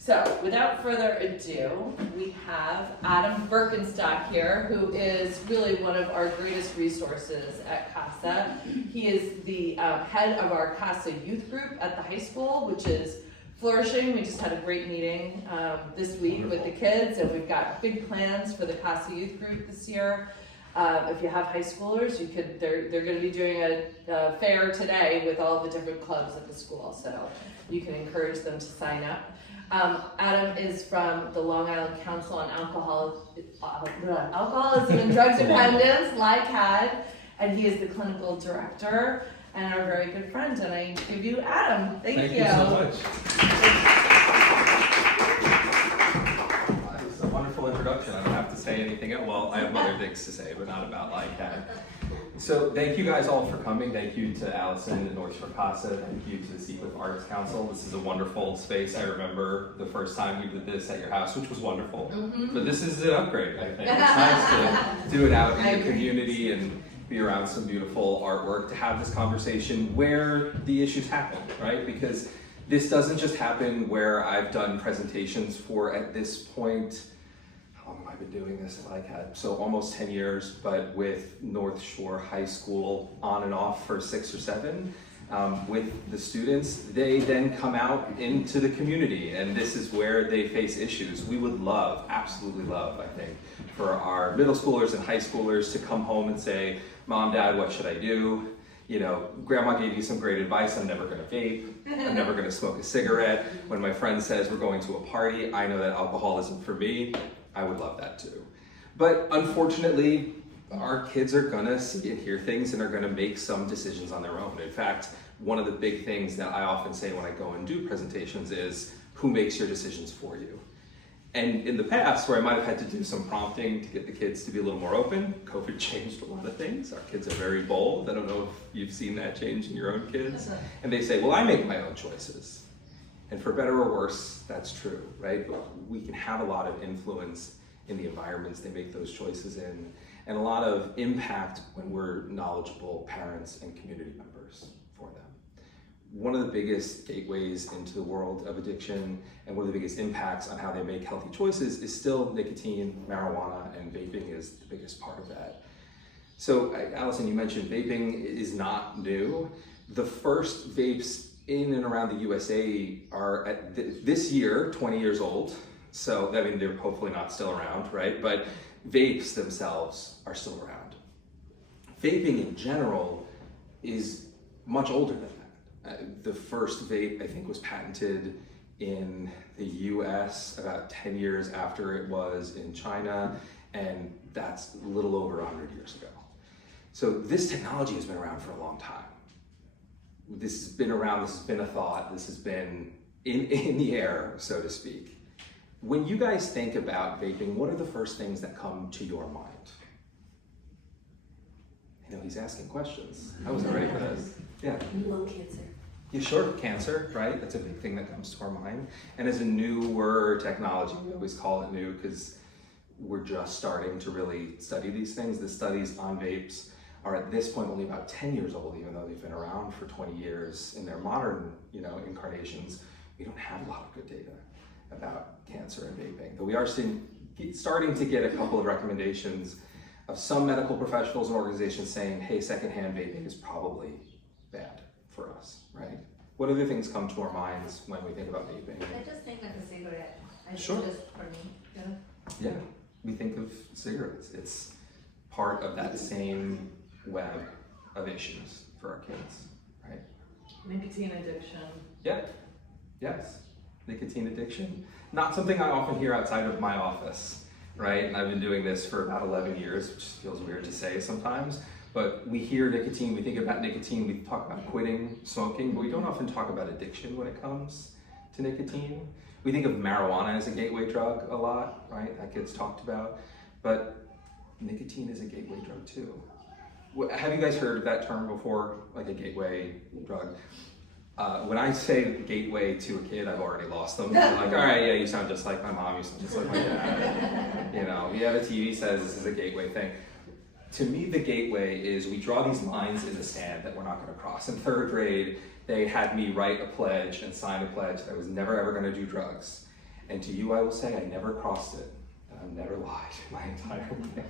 So without further ado, we have Adam Birkenstock here, who is really one of our greatest resources at CASA. He is the head of our CASA youth group at the high school, which is flourishing. We just had a great meeting this week with the kids, and we've got big plans for the CASA youth group this year. If you have high schoolers, they're going to be doing a fair today with all the different clubs at the school, so you can encourage them to sign up. Adam is from the Long Island Council on Alcoholism and Drug Dependence, LICADD, and he is the clinical director and our very good friend. And I give you Adam. Thank you so much. It's a wonderful introduction. I don't have to say anything. Well, I have other things to say, but not about LICADD. So thank you guys all for coming. Thank you to Allison and North Shore CASA. Thank you to the Seacliff Arts Council. This is a wonderful space. I remember the first time we did this at your house, which was wonderful. But this is an upgrade, I think. It's nice to do it out in the community and be around some beautiful artwork, to have this conversation where the issues happen, right? Because this doesn't just happen where I've done presentations for, at this point, how long have I been doing this at LICADD? So almost 10 years, but with North Shore High School on and off for 6 or 7. With the students, they then come out into the community, and this is where they face issues. We would love, absolutely love, I think, for our middle schoolers and high schoolers to come home and say, Mom, Dad, what should I do? You know, Grandma gave you some great advice. I'm never gonna vape. I'm never gonna smoke a cigarette. When my friend says we're going to a party, I know that alcohol isn't for me. I would love that too. But unfortunately, our kids are gonna see and hear things and are gonna make some decisions on their own. In fact, one of the big things that I often say when I go and do presentations is, who makes your decisions for you? And in the past, where I might have had to do some prompting to get the kids to be a little more open, COVID changed a lot of things. Our kids are very bold. I don't know if you've seen that change in your own kids. And they say, well, I make my own choices. And for better or worse, that's true, right? But we can have a lot of influence in the environments they make those choices in, and a lot of impact when we're knowledgeable parents and community members for them. One of the biggest gateways into the world of addiction and one of the biggest impacts on how they make healthy choices is still nicotine, marijuana, and vaping is the biggest part of that. So, Allison, you mentioned vaping is not new. The first vapes in and around the USA are at this year 20 years old. So, I mean, they're hopefully not still around, right? But vapes themselves are still around. Vaping in general is much older than that. The first vape, I think, was patented in the US about 10 years after it was in China, and that's a little over 100 years ago. So this technology has been around for a long time. This has been around, this has been a thought, this has been in the air, so to speak. When you guys think about vaping, what are the first things that come to your mind? I know he's asking questions. I wasn't ready for this. Yeah. Lung cancer. Yeah, sure, cancer, right? That's a big thing that comes to our mind. And as a newer technology, we always call it new because we're just starting to really study these things. The studies on vapes are at this point only about 10 years old, even though they've been around for 20 years. In their modern, incarnations, we don't have a lot of good data about cancer and vaping. But we are starting to get a couple of recommendations of some medical professionals and organizations saying, hey, secondhand vaping is probably bad for us, right? What other things come to our minds when we think about vaping? I just think like a cigarette. Sure. Just for me. Yeah, we think of cigarettes. It's part of that same web of issues for our kids, right? Nicotine addiction. Yeah, yes, nicotine addiction. Not something I often hear outside of my office, right? And I've been doing this for about 11 years, which feels weird to say sometimes. But we hear nicotine, we think about nicotine, we talk about quitting smoking, but we don't often talk about addiction when it comes to nicotine. We think of marijuana as a gateway drug a lot, right? That gets talked about. But nicotine is a gateway drug too. Have you guys heard of that term before, like a gateway drug? When I say gateway to a kid, I've already lost them. They're like, all right, yeah, you sound just like my mom, you sound just like my dad. You have a TV says this is a gateway thing. to me, the gateway is we draw these lines in the sand that we're not going to cross. In 3rd grade, they had me write a pledge and sign a pledge that I was never ever going to do drugs. And to you, I will say I never crossed it. And I've never lied my entire life.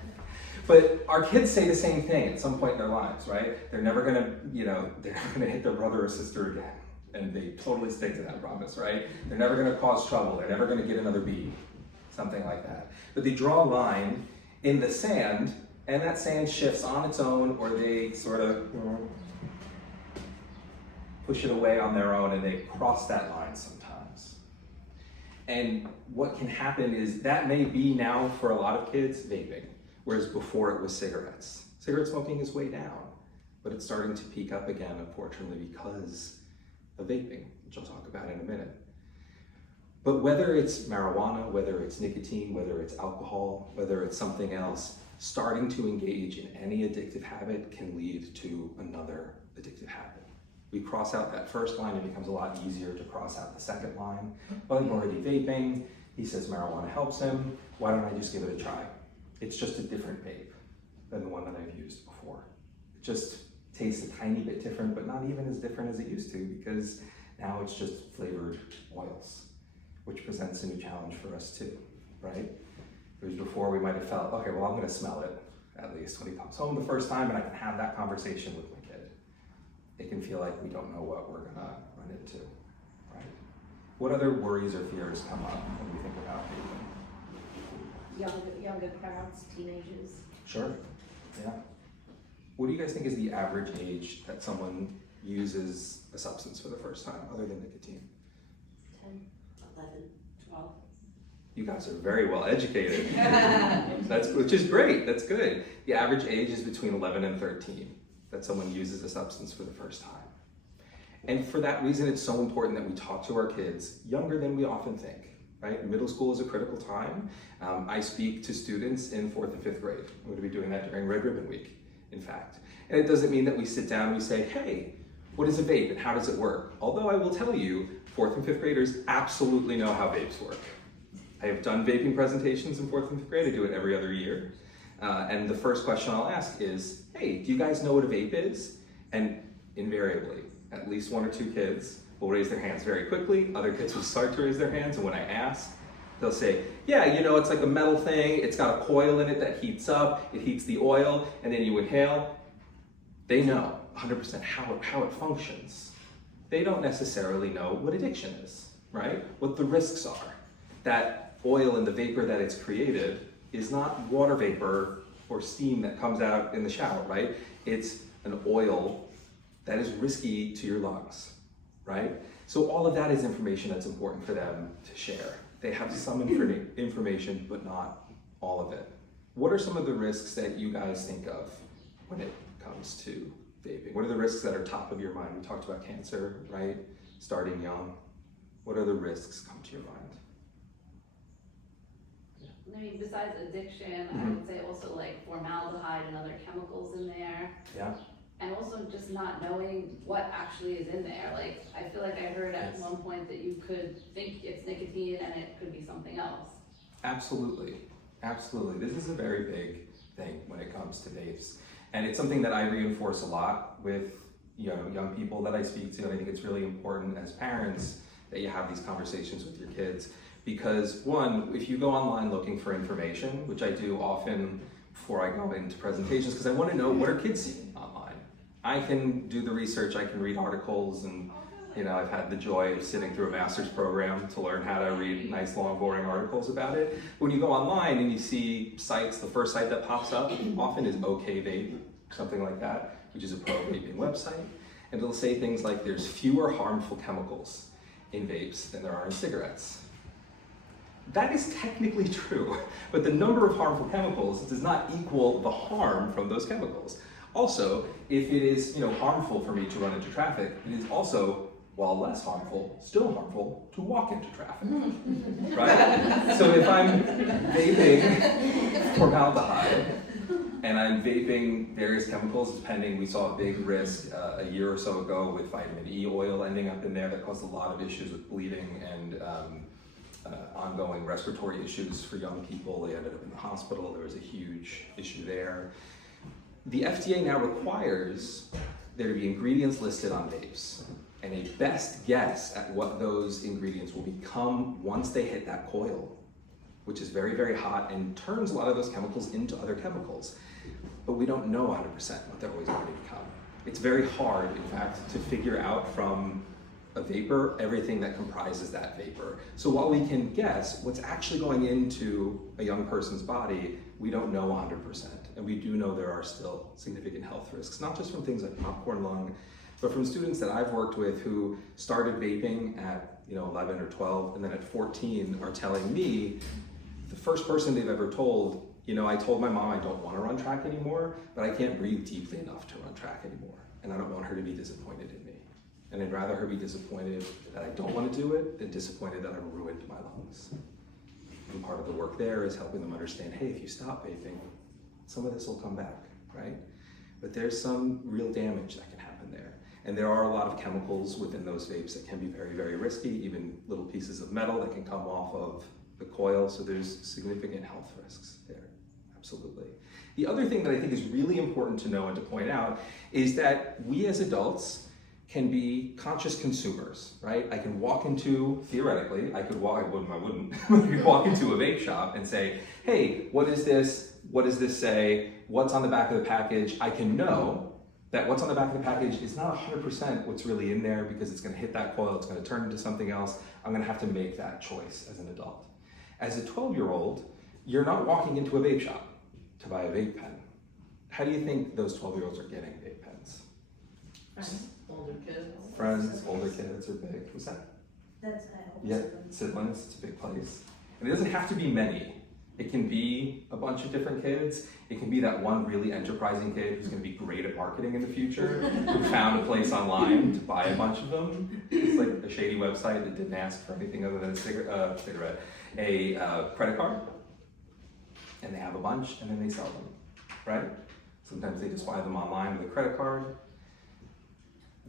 But our kids say the same thing at some point in their lives, right? They're never going to, they're never going to hit their brother or sister again. And they totally stick to that promise, right? They're never going to cause trouble. They're never going to get another B, something like that. But they draw a line in the sand, and that sand shifts on its own, or they sort of push it away on their own, and they cross that line sometimes. And what can happen is that may be now for a lot of kids vaping, whereas before it was cigarettes. Cigarette smoking is way down, but it's starting to peak up again, unfortunately, because of vaping, which I'll talk about in a minute. But whether it's marijuana, whether it's nicotine, whether it's alcohol, whether it's something else, starting to engage in any addictive habit can lead to another addictive habit. We cross out that first line, it becomes a lot easier to cross out the second line. Well, I'm already vaping, he says marijuana helps him, why don't I just give it a try? It's just a different vape than the one that I've used before. It just tastes a tiny bit different, but not even as different as it used to, because now it's just flavored oils, which presents a new challenge for us too, right? Whereas before we might have felt, okay, well, I'm gonna smell it, at least when he comes home the first time, and I can have that conversation with my kid. It can feel like we don't know what we're gonna run into, right? What other worries or fears come up when we think about vaping? Younger crowds, teenagers. Sure, yeah. What do you guys think is the average age that someone uses a substance for the first time, other than nicotine? 10, 11, 12. You guys are very well educated. Which is great, that's good. The average age is between 11 and 13 that someone uses a substance for the first time. And for that reason, it's so important that we talk to our kids younger than we often think. Right? Middle school is a critical time. I speak to students in 4th and 5th grade. I'm going to be doing that during Red Ribbon Week, in fact. And it doesn't mean that we sit down and we say, hey, what is a vape and how does it work? Although I will tell you, 4th and 5th graders absolutely know how vapes work. I have done vaping presentations in 4th and 5th grade. I do it every other year. And the first question I'll ask is, hey, do you guys know what a vape is? And invariably, at least 1 or 2 kids will raise their hands very quickly. Other kids will start to raise their hands, and when I ask, they'll say, yeah, it's like a metal thing, it's got a coil in it that heats up, it heats the oil, and then you inhale. They know 100% how it functions. They don't necessarily know what addiction is, right? What the risks are. That oil and the vapor that it's created is not water vapor or steam that comes out in the shower, right? It's an oil that is risky to your lungs. Right? So all of that is information that's important for them to share. They have some information, but not all of it. What are some of the risks that you guys think of when it comes to vaping? What are the risks that are top of your mind? We talked about cancer, right? Starting young. What other risks come to your mind? I mean, besides addiction, I would say also like formaldehyde and other chemicals in there. Yeah. And also just not knowing what actually is in there. Like, I feel like I heard at one point that you could think it's nicotine and it could be something else. Absolutely, absolutely. This is a very big thing when it comes to vapes. And it's something that I reinforce a lot with young people that I speak to, and I think it's really important as parents that you have these conversations with your kids. Because one, if you go online looking for information, which I do often before I go into presentations, because I want to know what are kids seeing online. I can do the research, I can read articles, and I've had the joy of sitting through a master's program to learn how to read nice, long, boring articles about it. When you go online and you see sites, the first site that pops up often is OK Vape, something like that, which is a pro-vaping website. And it'll say things like there's fewer harmful chemicals in vapes than there are in cigarettes. That is technically true, but the number of harmful chemicals does not equal the harm from those chemicals. Also, if it is harmful for me to run into traffic, it is also, while less harmful, still harmful to walk into traffic, right? So if I'm vaping formaldehyde and I'm vaping various chemicals, depending, we saw a big risk a year or so ago with vitamin E oil ending up in there that caused a lot of issues with bleeding and ongoing respiratory issues for young people. They ended up in the hospital. There was a huge issue there. the FDA now requires there to be ingredients listed on vapes, and a best guess at what those ingredients will become once they hit that coil, which is very, very hot and turns a lot of those chemicals into other chemicals. But we don't know 100% what they're always going to become. It's very hard, in fact, to figure out from a vapor everything that comprises that vapor. So while we can guess what's actually going into a young person's body, we don't know 100%. And we do know there are still significant health risks, not just from things like popcorn lung, but from students that I've worked with who started vaping at 11 or 12, and then at 14 are telling me the first person they've ever told, I told my mom I don't want to run track anymore, but I can't breathe deeply enough to run track anymore. And I don't want her to be disappointed in me. And I'd rather her be disappointed that I don't want to do it than disappointed that I ruined my lungs. And part of the work there is helping them understand, hey, if you stop vaping, some of this will come back, right? But there's some real damage that can happen there. And there are a lot of chemicals within those vapes that can be very, very risky, even little pieces of metal that can come off of the coil, so there's significant health risks there, absolutely. The other thing that I think is really important to know and to point out is that we as adults can be conscious consumers, right? I can walk into, theoretically, I wouldn't, I could walk into a vape shop and say, hey, what is this? What does this say? What's on the back of the package? I can know that what's on the back of the package is not 100% what's really in there because it's gonna hit that coil, it's gonna turn into something else. I'm gonna have to make that choice as an adult. As a 12-year-old, you're not walking into a vape shop to buy a vape pen. How do you think those 12-year-olds are getting vape pens? Older kids. Friends, older kids are big. What's that? That's Yeah, siblings, it's a big place. And it doesn't have to be many. It can be a bunch of different kids. It can be that one really enterprising kid who's gonna be great at marketing in the future, who found a place online to buy a bunch of them. It's like a shady website that didn't ask for anything other than a credit card. And they have a bunch and then they sell them, right? Sometimes they just buy them online with a credit card.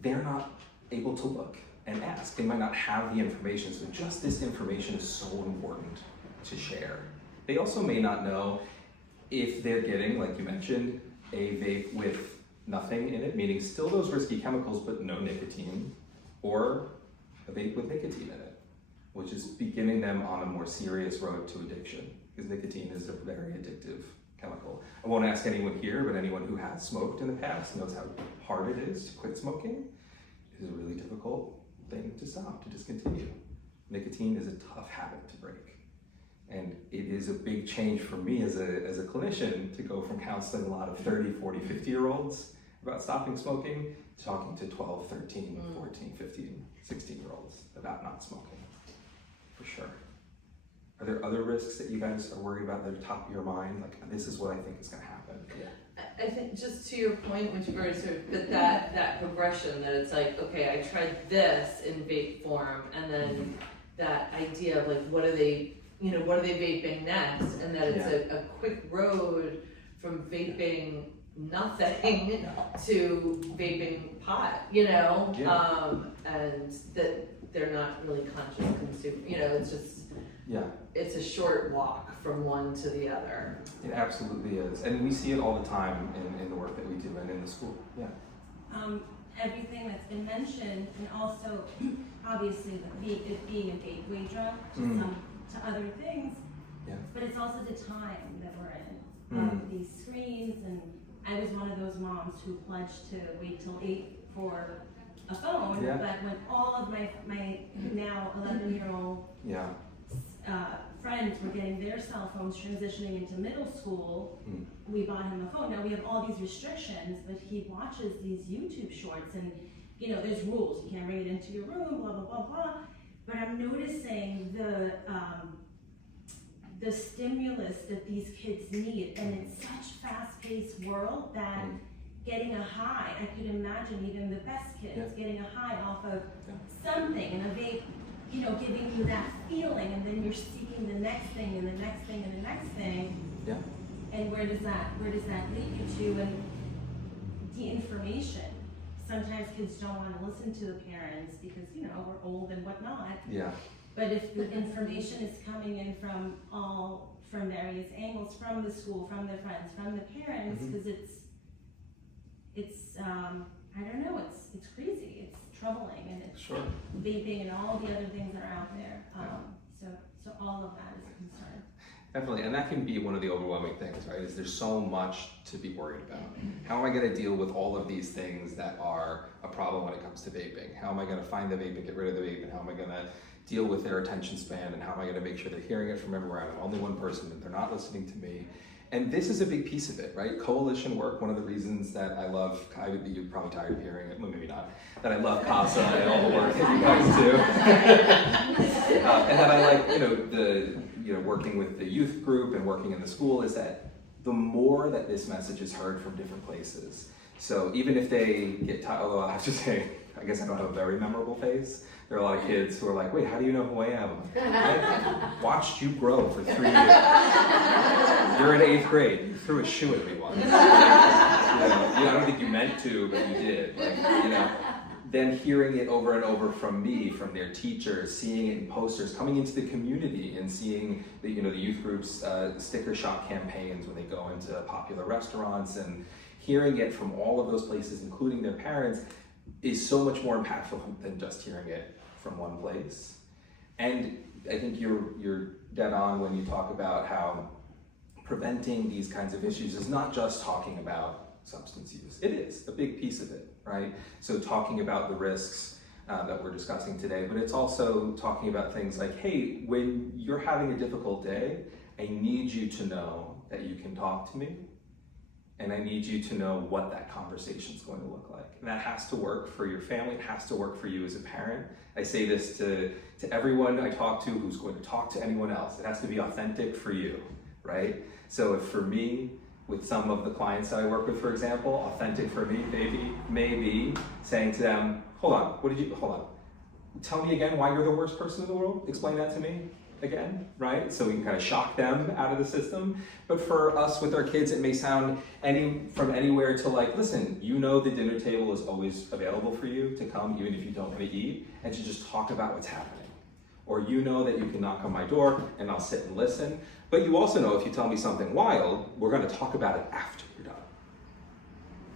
They're not able to look and ask. They might not have the information, so just this information is so important to share. They also may not know if they're getting, like you mentioned, a vape with nothing in it, meaning still those risky chemicals but no nicotine, or a vape with nicotine in it, which is beginning them on a more serious road to addiction, because nicotine is a very addictive chemical. I won't ask anyone here, but anyone who has smoked in the past knows how hard it is to quit smoking. It is a really difficult thing to stop, to discontinue. Nicotine is a tough habit to break. And it is a big change for me as a clinician to go from counseling a lot of 30, 40, 50-year-olds about stopping smoking, to talking to 12, 13, 14, 15, 16-year-olds about not smoking, for sure. Are there other risks that you guys are worried about that are top of your mind? Like, this is what I think is gonna happen. I think just to your point, which you've already sort of, that progression, that it's like, okay, I tried this in vape form, and then that idea of like, what are they vaping next? And that it's a quick road from vaping nothing to vaping pot, and that they're not really conscious consumers, it's just, it's a short walk from one to the other. It absolutely is. And we see it all the time in the work that we do and in the school. Everything that's been mentioned, and also obviously it being a gateway drug to other things, but it's also the time that we're in. These screens, and I was one of those moms who pledged to wait till 8 for a phone, but when all of my now 11-year-old friends were getting their cell phones transitioning into middle school, we bought him a phone. Now we have all these restrictions, but he watches these YouTube shorts, and there's rules. You can't bring it into your room, blah, blah, blah, blah. But I'm noticing the stimulus that these kids need, and it's such fast-paced world that getting a high, I could imagine even the best kids getting a high off of something, and a vape, giving you that feeling, and then you're seeking the next thing and the next thing and the next thing. And where does that lead you to? And the information. Sometimes kids don't want to listen to the parents because we're old and whatnot. But if the information is coming in from various angles, from the school, from the friends, from the parents, because it's I don't know, it's crazy, it's troubling, and it's Sure. vaping and all the other things that are out there. So all of that is a concern. Definitely, and that can be one of the overwhelming things, right? Is there's so much to be worried about. How am I going to deal with all of these things that are a problem when it comes to vaping? How am I going to find the vape and get rid of the vape? And how am I going to deal with their attention span? And how am I going to make sure they're hearing it from everywhere? I'm only one person and they're not listening to me. And this is a big piece of it, right? Coalition work, one of the reasons that I love, you're probably tired of hearing it, well, maybe not, that I love CASA and all the work that you guys do. And that I like, working with the youth group and working in the school, is that the more that this message is heard from different places. So even if they get tired, although I have to say, I guess I don't have a very memorable face. There are a lot of kids who are like, wait, how do you know who I am? I watched you grow for 3 years. You're in 8th grade. You threw a shoe at me once. I don't think you meant to, but you did. Then hearing it over and over from me, from their teachers, seeing it in posters, coming into the community and seeing the youth groups sticker shock campaigns when they go into popular restaurants, and hearing it from all of those places, including their parents, is so much more impactful than just hearing it from one place. And I think you're dead on when you talk about how preventing these kinds of issues is not just talking about substance use. It is a big piece of it, right? So talking about the risks that we're discussing today, but it's also talking about things like, hey, when you're having a difficult day, I need you to know that you can talk to me, and I need you to know what that conversation is going to look like. And that has to work for your family, it has to work for you as a parent. I say this to everyone I talk to who's going to talk to anyone else. It has to be authentic for you, right? So if for me, with some of the clients that I work with, for example, authentic for me, maybe saying to them, hold on, tell me again why you're the worst person in the world, explain that to me again, right? So we can kind of shock them out of the system. But for us with our kids, it may sound from anywhere to like, listen, the dinner table is always available for you to come, even if you don't want to eat, and to just talk about what's happening. Or that you can knock on my door and I'll sit and listen. But you also know if you tell me something wild, we're going to talk about it after you're done.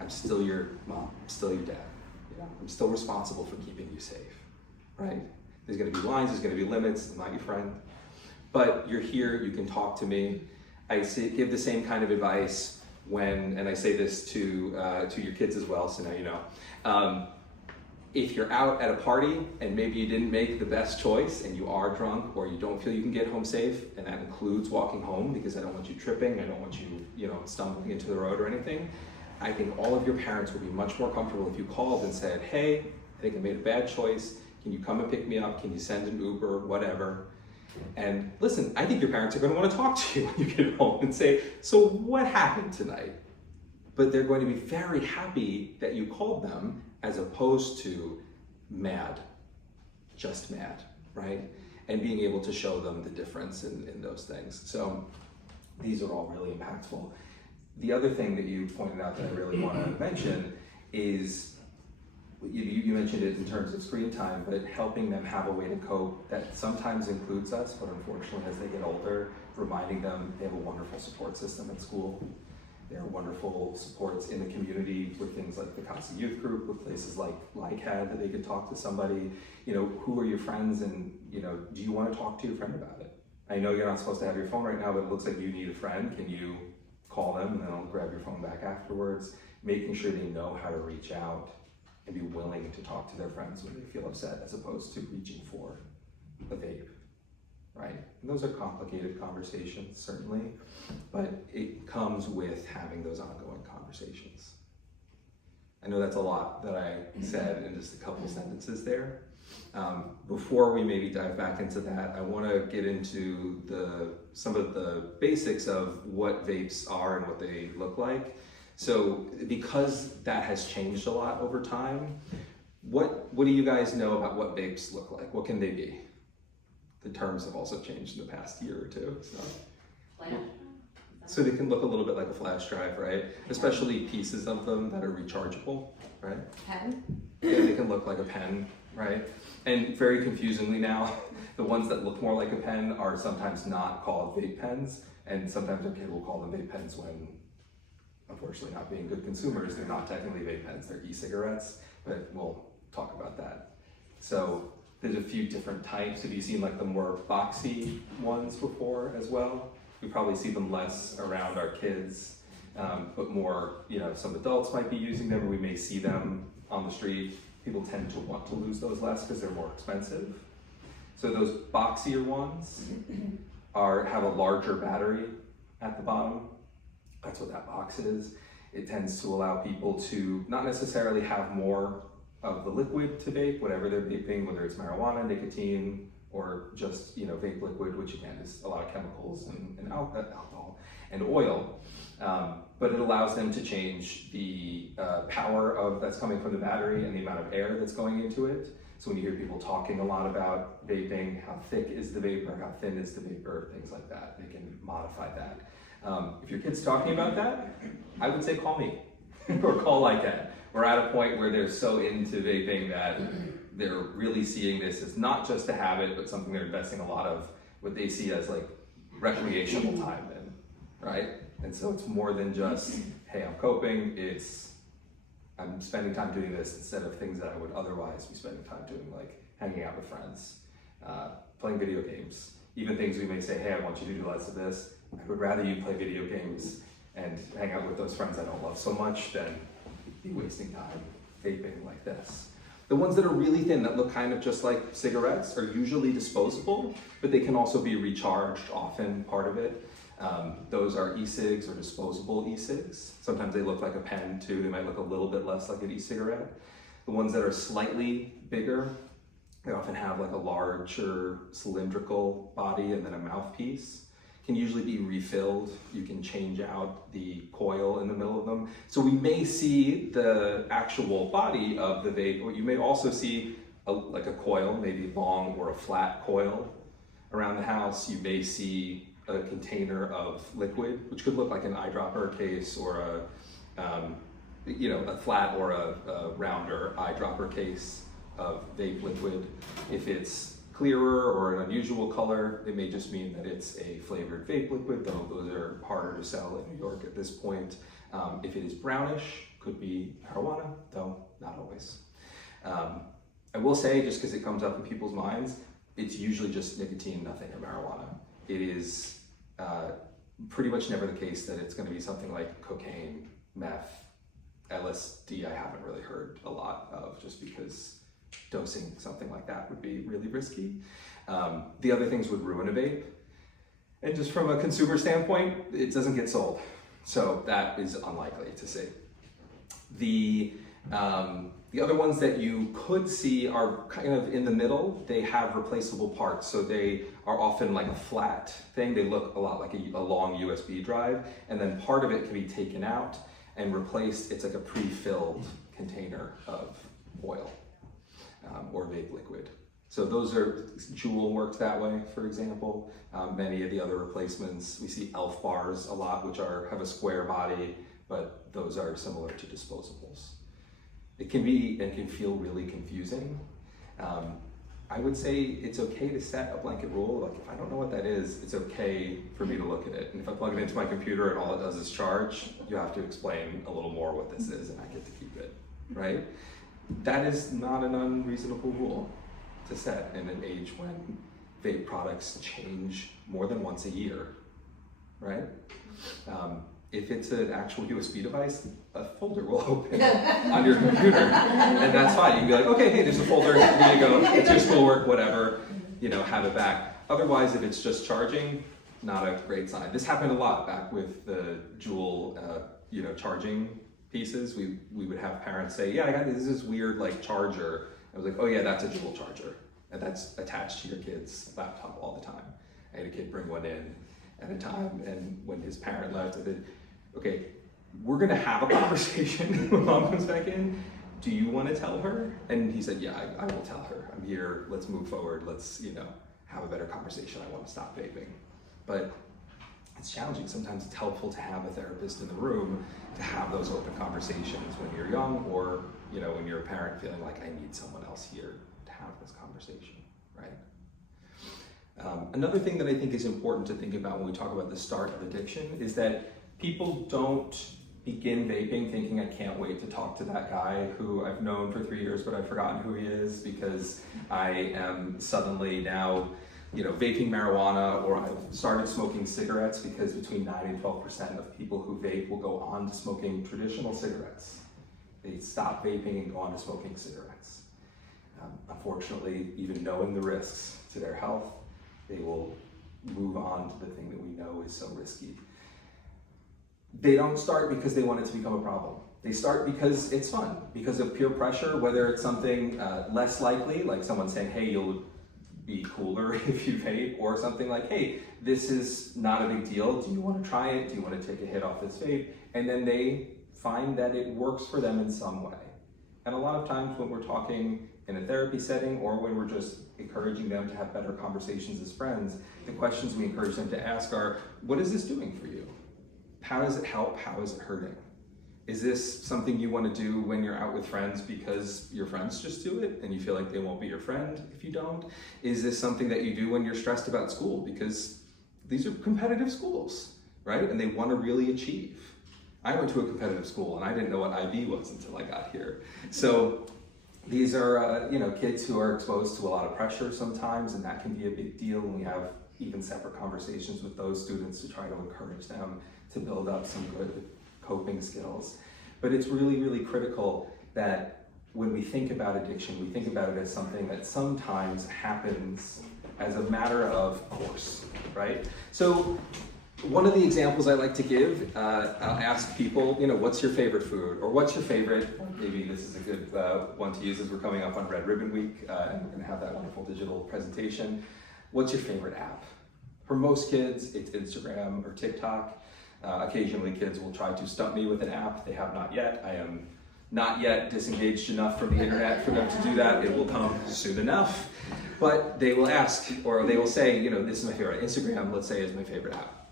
I'm still your mom, I'm still your dad. I'm still responsible for keeping you safe, right? There's going to be lines, there's going to be limits, I'm not your friend. But you're here, you can talk to me. I give the same kind of advice and I say this to your kids as well, so now you know. If you're out at a party and maybe you didn't make the best choice and you are drunk or you don't feel you can get home safe, and that includes walking home because I don't want you tripping, I don't want you, stumbling into the road or anything, I think all of your parents would be much more comfortable if you called and said, hey, I think I made a bad choice. Can you come and pick me up? Can you send an Uber, whatever? And listen, I think your parents are going to want to talk to you when you get home and say, so what happened tonight? But they're going to be very happy that you called them, as opposed to just mad, right? And being able to show them the difference in those things. So these are all really impactful. The other thing that you pointed out that I really want to mention is, you mentioned it in terms of screen time, but helping them have a way to cope that sometimes includes us, but unfortunately as they get older, reminding them they have a wonderful support system at school. There are wonderful supports in the community with things like the CASA youth group, with places like LICADD that they could talk to somebody. Who are your friends, and do you want to talk to your friend about it? I know you're not supposed to have your phone right now, but it looks like you need a friend. Can you call them and then I'll grab your phone back afterwards? Making sure they know how to reach out and be willing to talk to their friends when they feel upset, as opposed to reaching for a vape. Right? And those are complicated conversations, certainly, but it comes with having those ongoing conversations. I know that's a lot that I said in just a couple sentences there. Before we maybe dive back into that, I want to get into some of the basics of what vapes are and what they look like. So because that has changed a lot over time, what do you guys know about what vapes look like? What can they be? The terms have also changed in the past year or two. So they can look a little bit like a flash drive, right? Especially pieces of them that are rechargeable, right? Pen? Yeah, they can look like a pen, right? And very confusingly now, the ones that look more like a pen are sometimes not called vape pens, and sometimes our kid will call them vape pens when unfortunately not being good consumers, they're not technically vape pens, they're e-cigarettes, but we'll talk about that. So there's a few different types. Have you seen like the more boxy ones before as well? We probably see them less around our kids, but more, some adults might be using them, or we may see them on the street. People tend to want to lose those less because they're more expensive. So those boxier ones have a larger battery at the bottom. That's what that box is. It tends to allow people to not necessarily have more of the liquid to vape, whatever they're vaping, whether it's marijuana, nicotine, or just vape liquid, which again is a lot of chemicals and alcohol and oil. But it allows them to change the power that's coming from the battery and the amount of air that's going into it. So when you hear people talking a lot about vaping, how thick is the vapor, how thin is the vapor, things like that, they can modify that. If your kid's talking about that, I would say call me or call LICADD. We're at a point where they're so into vaping that they're really seeing this as not just a habit, but something they're investing a lot of what they see as like recreational time in, right? And so it's more than just, hey, I'm coping, I'm spending time doing this instead of things that I would otherwise be spending time doing, like hanging out with friends, playing video games, even things we may say, hey, I want you to do less of this. I would rather you play video games and hang out with those friends I don't love so much than be wasting time vaping like this. The ones that are really thin, that look kind of just like cigarettes, are usually disposable, but they can also be recharged, often part of it. Those are e-cigs or disposable e-cigs. Sometimes they look like a pen too. They might look a little bit less like an e-cigarette. The ones that are slightly bigger, they often have like a larger cylindrical body and then a mouthpiece. Can usually be refilled. You can change out the coil in the middle of them. So we may see the actual body of the vape, or you may also see like a coil, maybe long or a flat coil around the house. You may see a container of liquid, which could look like an eyedropper case or a flat or a rounder eyedropper case of vape liquid. If it's clearer or an unusual color, it may just mean that it's a flavored vape liquid, though those are harder to sell in New York at this point. If it is brownish, could be marijuana, though not always. I will say, just because it comes up in people's minds, it's usually just nicotine, nothing, or marijuana. It is pretty much never the case that it's going to be something like cocaine, meth, LSD. I haven't really heard a lot of, just because dosing something like that would be really risky. The other things would ruin a vape. And just from a consumer standpoint, it doesn't get sold. So that is unlikely to see. The other ones that you could see are kind of in the middle. They have replaceable parts. So they are often like a flat thing. They look a lot like a long USB drive. And then part of it can be taken out and replaced. It's like a pre-filled container of oil. Or vape liquid. So those are, Juul works that way, for example. Many of the other replacements, we see Elf bars a lot, which have a square body, but those are similar to disposables. It can be and can feel really confusing. I would say it's okay to set a blanket rule. Like, if I don't know what that is, it's okay for me to look at it. And if I plug it into my computer and all it does is charge, you have to explain a little more what this is, and I get to keep it, right? That is not an unreasonable rule to set in an age when vape products change more than once a year, right? If it's an actual USB device, a folder will open on your computer, and that's fine. You can be like, okay, hey, there's a folder, here you go, it's your schoolwork, whatever, have it back. Otherwise, if it's just charging, not a great sign. This happened a lot back with the Juul, charging pieces. We would have parents say, yeah, I got this weird like charger. I was like, oh yeah, that's a Juul charger, and that's attached to your kid's laptop all the time. I had a kid bring one in at a time, and when his parent left, I said, okay, we're gonna have a conversation when mom comes back in. Do you want to tell her? And he said, yeah, I will tell her. I'm here, let's move forward, let's have a better conversation. I want to stop vaping. But it's challenging. Sometimes it's helpful to have a therapist in the room to have those open conversations when you're young, or when you're a parent feeling like I need someone else here to have this conversation, right? Another thing that I think is important to think about when we talk about the start of addiction is that people don't begin vaping thinking I can't wait to talk to that guy who I've known for 3 years, but I've forgotten who he is because I am suddenly now, vaping marijuana, or I've started smoking cigarettes, because between 9 and 12% of people who vape will go on to smoking traditional cigarettes. They stop vaping and go on to smoking cigarettes. Unfortunately, even knowing the risks to their health, they will move on to the thing that we know is so risky. They don't start because they want it to become a problem. They start because it's fun, because of peer pressure, whether it's something less likely, like someone saying, hey, you'll be cooler if you vape, or something like, hey, this is not a big deal. Do you want to try it? Do you want to take a hit off this vape? And then they find that it works for them in some way. And a lot of times when we're talking in a therapy setting, or when we're just encouraging them to have better conversations as friends, the questions we encourage them to ask are, what is this doing for you? How does it help? How is it hurting? Is this something you want to do when you're out with friends because your friends just do it and you feel like they won't be your friend if you don't? Is this something that you do when you're stressed about school, because these are competitive schools, right? And they want to really achieve. I went to a competitive school and I didn't know what IB was until I got here. So these are kids who are exposed to a lot of pressure sometimes, and that can be a big deal. And we have even separate conversations with those students to try to encourage them to build up some good coping skills. But it's really, really critical that when we think about addiction, we think about it as something that sometimes happens as a matter of course, right? So one of the examples I like to give, I'll ask people, what's your favorite food? Or what's your favorite, maybe this is a good one to use as we're coming up on Red Ribbon Week, and we're gonna have that wonderful digital presentation. What's your favorite app? For most kids, it's Instagram or TikTok. Occasionally kids will try to stump me with an app. They have not yet. I am not yet disengaged enough from the internet for them to do that. It will come soon enough. But they will ask, or they will say, this is my favorite. Instagram, let's say, is my favorite app.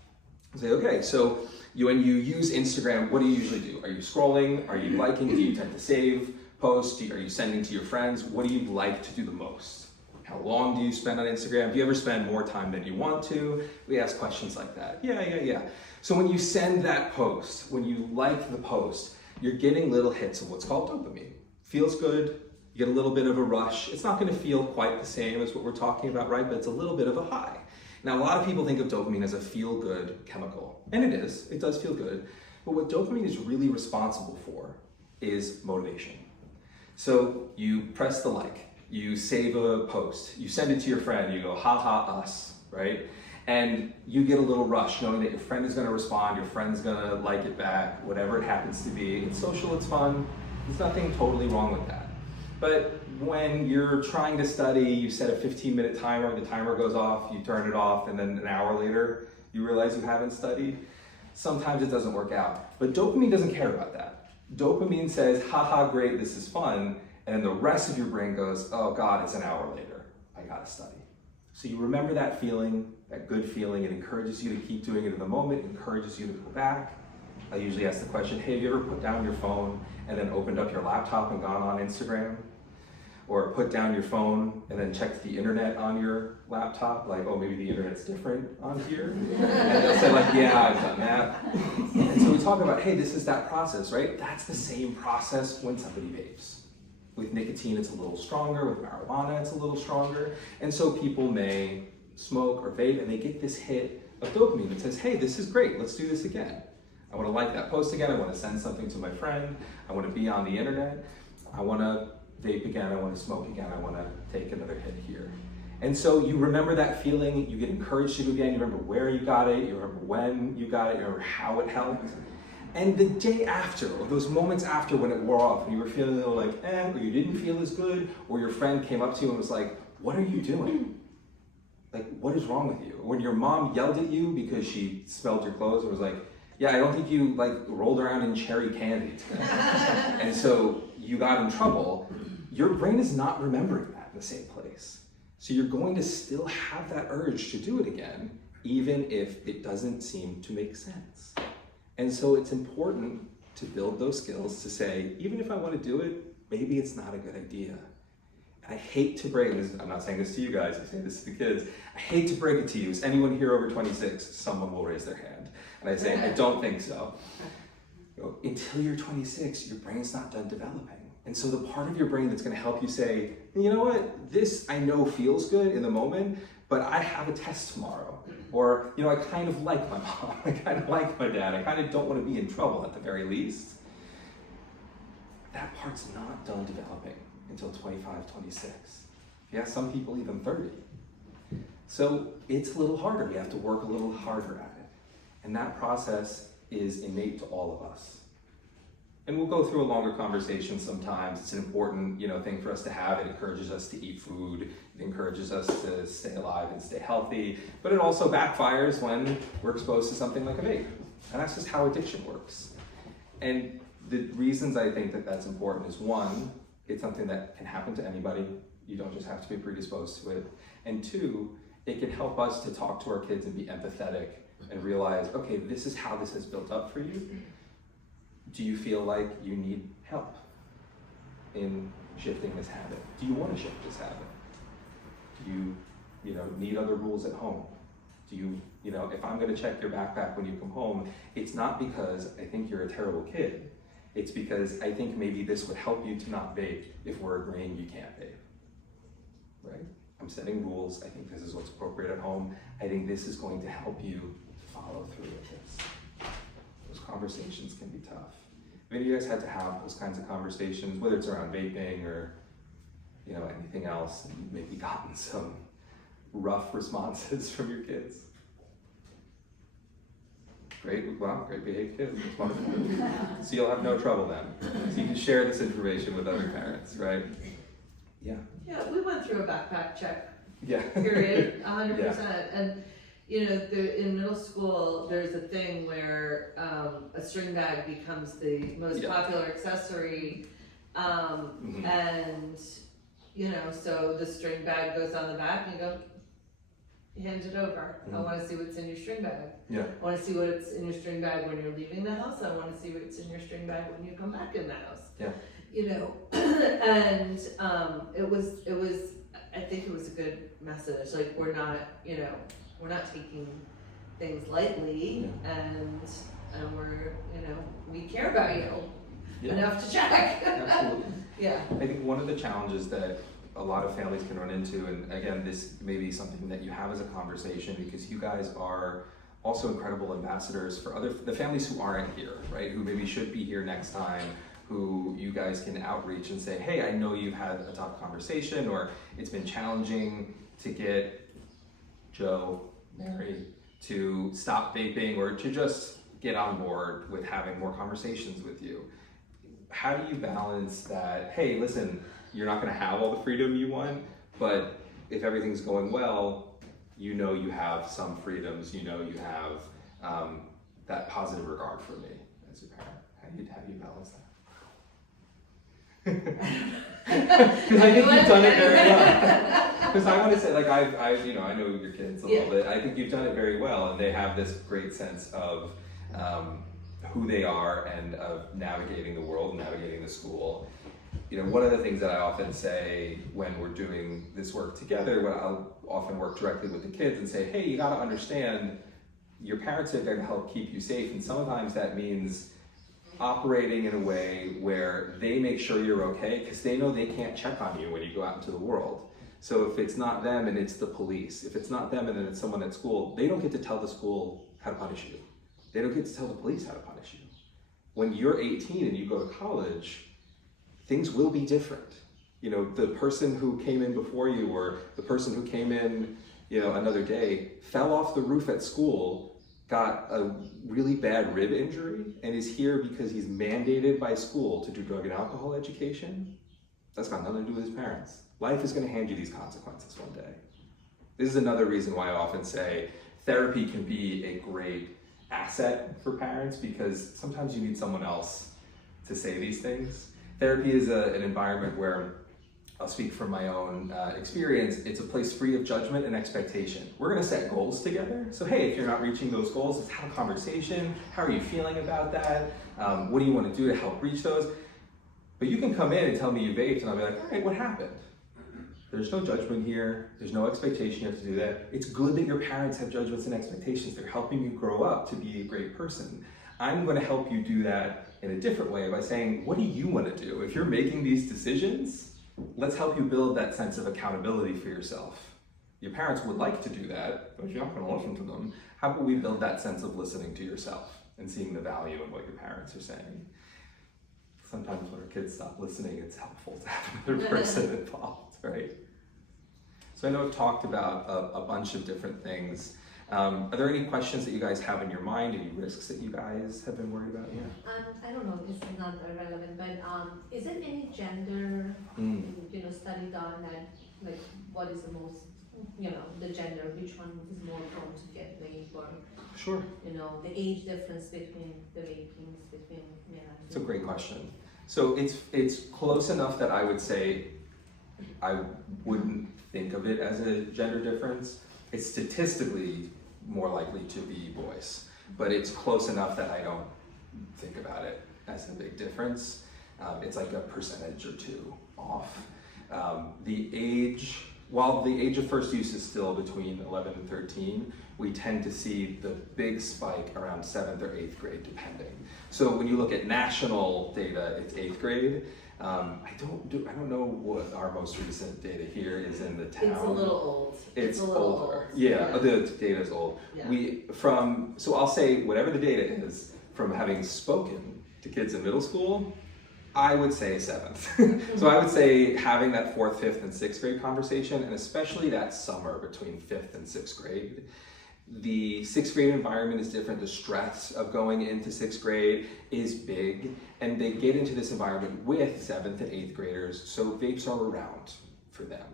I'll say, okay, so when you use Instagram, what do you usually do? Are you scrolling? Are you liking? Do you tend to save posts? Are you sending to your friends? What do you like to do the most? How long do you spend on Instagram? Do you ever spend more time than you want to? We ask questions like that. Yeah. So when you send that post, when you like the post, you're getting little hits of what's called dopamine. Feels good, you get a little bit of a rush. It's not gonna feel quite the same as what we're talking about, right? But it's a little bit of a high. Now, a lot of people think of dopamine as a feel-good chemical, and it does feel good. But what dopamine is really responsible for is motivation. So you press the like, you save a post, you send it to your friend, you go, ha ha us, right? And you get a little rush knowing that your friend is gonna respond, your friend's gonna like it back, whatever it happens to be. It's social, it's fun, there's nothing totally wrong with that. But when you're trying to study, you set a 15-minute timer, the timer goes off, you turn it off, and then an hour later, you realize you haven't studied. Sometimes it doesn't work out. But dopamine doesn't care about that. Dopamine says, haha, great, this is fun. And then the rest of your brain goes, oh God, it's an hour later, I gotta study. So you remember that feeling, that good feeling. It encourages you to keep doing it in the moment, it encourages you to go back. I usually ask the question, hey, have you ever put down your phone and then opened up your laptop and gone on Instagram? Or put down your phone and then checked the internet on your laptop, like, oh, maybe the internet's different on here? And they'll say like, yeah, I've done that. And so we talk about, hey, this is that process, right? That's the same process when somebody vapes. With nicotine, it's a little stronger. With marijuana, it's a little stronger. And so people may smoke or vape and they get this hit of dopamine that says, hey, this is great, let's do this again. I wanna like that post again, I wanna send something to my friend, I wanna be on the internet, I wanna vape again, I wanna smoke again, I wanna take another hit here. And so you remember that feeling, you get encouraged to do it again, you remember where you got it, you remember when you got it, you remember how it helped. And the day after, or those moments after when it wore off, and you were feeling a little like, or you didn't feel as good, or your friend came up to you and was like, what are you doing? Like, what is wrong with you? When your mom yelled at you because she smelled your clothes and was like, yeah, I don't think you rolled around in cherry candy today. And so you got in trouble, your brain is not remembering that in the same place. So you're going to still have that urge to do it again, even if it doesn't seem to make sense. And so it's important to build those skills to say, even if I want to do it, maybe it's not a good idea. And I hate to break this, I'm not saying this to you guys, I say this to the kids. I hate to break it to you. Is anyone here over 26? Someone will raise their hand. And I say, I don't think so. until you're 26, your brain's not done developing. And so the part of your brain that's gonna help you say, you know what, this I know feels good in the moment, but I have a test tomorrow. Or, I kind of like my mom, I kind of like my dad, I kind of don't want to be in trouble at the very least. That part's not done developing until 25, 26. Yeah, some people even 30. So it's a little harder, we have to work a little harder at it. And that process is innate to all of us. And we'll go through a longer conversation sometimes. It's an important, thing for us to have. It encourages us to eat food. It encourages us to stay alive and stay healthy. But it also backfires when we're exposed to something like a vape. And that's just how addiction works. And the reasons I think that that's important is, one, it's something that can happen to anybody. You don't just have to be predisposed to it. And two, it can help us to talk to our kids and be empathetic and realize, okay, this is how this has built up for you. Do you feel like you need help in shifting this habit? Do you want to shift this habit? Do you, need other rules at home? Do you, if I'm going to check your backpack when you come home, it's not because I think you're a terrible kid. It's because I think maybe this would help you to not vape if we're agreeing you can't vape, right? I'm setting rules. I think this is what's appropriate at home. I think this is going to help you follow through with this. Those conversations can be tough. Maybe you guys had to have those kinds of conversations, whether it's around vaping or, anything else, and you've maybe gotten some rough responses from your kids. Great behaved kids, that's wonderful. So you'll have no trouble then. So you can share this information with other parents, right? Yeah. Yeah, we went through a backpack check Yeah. period, 100%. And in middle school, there's a thing where a string bag becomes the most popular accessory, and so the string bag goes on the back, and you go, hand it over. I want to see what's in your string bag. Yeah. I want to see what's in your string bag when you're leaving the house. I want to see what's in your string bag when you come back in the house. Yeah. And it was. I think it was a good message. Like, we're not taking things lightly, and we're, we care about you enough to check. Absolutely. Yeah. I think one of the challenges that a lot of families can run into, and again, this may be something that you have as a conversation, because you guys are also incredible ambassadors for the families who aren't here, right? Who maybe should be here next time, who you guys can outreach and say, hey, I know you've had a tough conversation, or it's been challenging to get Joe, Mary, to stop vaping, or to just get on board with having more conversations with you. How do you balance that? Hey, listen, you're not gonna have all the freedom you want, but if everything's going well, you have some freedoms, you have that positive regard for me as a parent. How do you balance that? Because I think you've done it very well. Because I want to say, I know your kids a little bit. I think you've done it very well, and they have this great sense of who they are and of navigating the world, navigating the school. One of the things that I often say when we're doing this work together, I'll often work directly with the kids and say, hey, you got to understand, your parents are there to help keep you safe, and sometimes that means operating in a way where they make sure you're okay, because they know they can't check on you when you go out into the world. So if it's not them and it's the police, if it's not them and then it's someone at school, they don't get to tell the school how to punish you. They don't get to tell the police how to punish you. When you're 18 and you go to college, things will be different. The person who came in before you, or the person who came in, another day, fell off the roof at school, got a really bad rib injury, and is here because he's mandated by school to do drug and alcohol education. That's got nothing to do with his parents. Life is going to hand you these consequences one day. This is another reason why I often say therapy can be a great asset for parents, because sometimes you need someone else to say these things. Therapy is an environment where, I'll speak from my own experience, it's a place free of judgment and expectation. We're going to set goals together. So hey, if you're not reaching those goals, let's have a conversation. How are you feeling about that? What do you want to do to help reach those? But you can come in and tell me you vaped, and I'll be like, all right, what happened? There's no judgment here. There's no expectation you have to do that. It's good that your parents have judgments and expectations. They're helping you grow up to be a great person. I'm going to help you do that in a different way by saying, what do you want to do? If you're making these decisions, let's help you build that sense of accountability for yourself. Your parents would like to do that, but you're not going to listen to them. How about we build that sense of listening to yourself and seeing the value in what your parents are saying? Sometimes when our kids stop listening, it's helpful to have another person involved, right? So I know I've talked about a bunch of different things. Are there any questions that you guys have in your mind? Any risks that you guys have been worried about? Yeah. I don't know, this is not relevant, but is there any gender, study done that, like, what is the most, the gender, which one is more prone to get vape, or, Sure. the age difference between the vapings between men and It's a great question. So it's close enough that I would say I wouldn't think of it as a gender difference. It's statistically more likely to be boys, but it's close enough that I don't think about it as a big difference. It's like a percentage or two off. While the age of first use is still between 11 and 13, we tend to see the big spike around 7th or 8th grade, depending. So when you look at national data, it's 8th grade. I don't know what our most recent data here is in the town. It's a little old. It's a little older. old. Yeah, the data is old. Yeah. So I'll say whatever the data is, from having spoken to kids in middle school, I would say 7th. So I would say having that 4th, 5th, and 6th grade conversation, and especially that summer between 5th and 6th grade. The 6th grade environment is different. The stress of going into 6th grade is big, and they get into this environment with 7th and 8th graders, so vapes are around for them.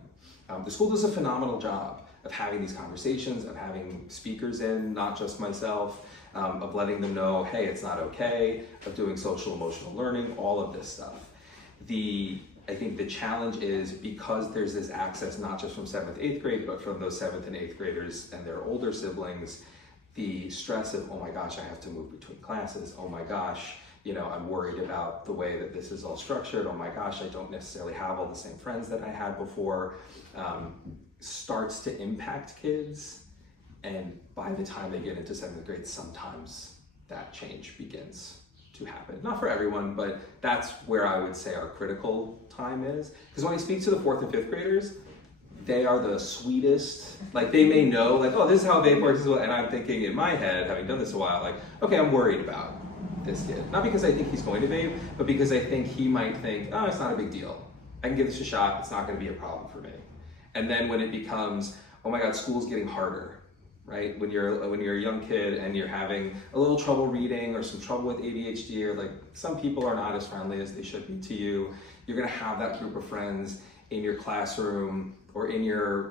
The school does a phenomenal job of having these conversations, of having speakers in, not just myself, of letting them know, hey, it's not okay, of doing social emotional learning, all of this stuff. I think the challenge is, because there's this access not just from 7th, 8th grade, but from those 7th and 8th graders and their older siblings, the stress of, oh my gosh, I have to move between classes, oh my gosh, I'm worried about the way that this is all structured, oh my gosh, I don't necessarily have all the same friends that I had before, starts to impact kids. And by the time they get into 7th grade, sometimes that change begins to happen. Not for everyone, but that's where I would say our critical time is. Because when I speak to the 4th and 5th graders, they are the sweetest. Like, they may know, like, oh, this is how vape works, and I'm thinking in my head, having done this a while, like, okay, I'm worried about this kid. Not because I think he's going to vape, but because I think he might think, oh, it's not a big deal. I can give this a shot, it's not gonna be a problem for me. And then when it becomes, oh my God, school's getting harder, right? When you're a young kid and you're having a little trouble reading or some trouble with ADHD, or like some people are not as friendly as they should be to you, you're gonna have that group of friends in your classroom or in your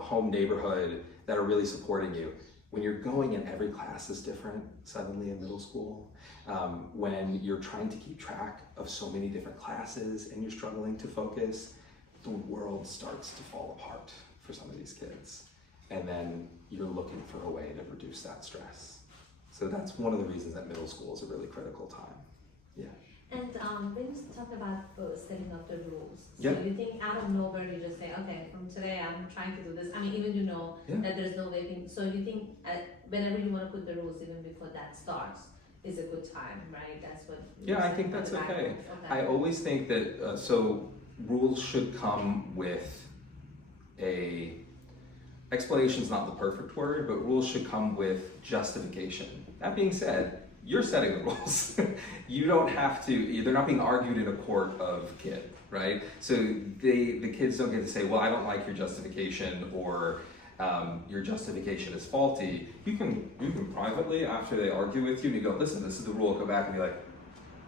home neighborhood that are really supporting you. When you're going and every class is different suddenly in middle school, when you're trying to keep track of so many different classes and you're struggling to focus, the world starts to fall apart for some of these kids. And then you're looking for a way to reduce that stress. So that's one of the reasons that middle school is a really critical time. Yeah. And when you talk about setting up the rules, so Yeah. you think out of nowhere you just say, okay, from today I'm trying to do this. I mean, even Yeah. that there's no vaping. So you think whenever you want to put the rules, even before that starts, is a good time, right? That's what. Yeah, I think that's okay. I always think that, so rules should come with explanation's not the perfect word, but rules should come with justification. That being said, you're setting the rules. You don't have to, they're not being argued in a court of kid, right? So the kids don't get to say, well, I don't like your justification, or your justification is faulty. You can privately, after they argue with you, and you go, listen, this is the rule, go back and be like,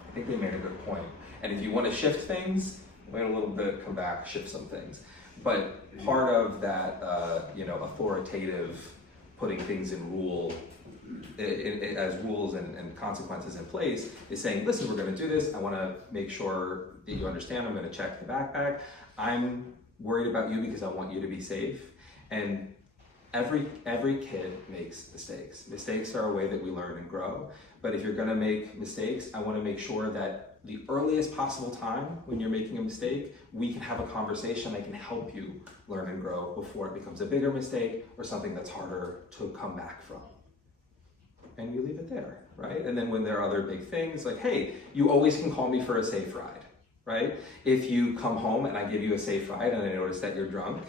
I think they made a good point. And if you want to shift things, wait a little bit, come back, shift some things. But part of that, authoritative, putting things in as rules and consequences in place, is saying, listen, we're going to do this. I want to make sure that you understand. I'm going to check the backpack. I'm worried about you because I want you to be safe. And every kid makes mistakes. Mistakes are a way that we learn and grow. But if you're going to make mistakes, I want to make sure that the earliest possible time when you're making a mistake, we can have a conversation that can help you learn and grow before it becomes a bigger mistake or something that's harder to come back from. and you leave it there, right? And then when there are other big things, like, hey, you always can call me for a safe ride, right? If you come home and I give you a safe ride and I notice that you're drunk,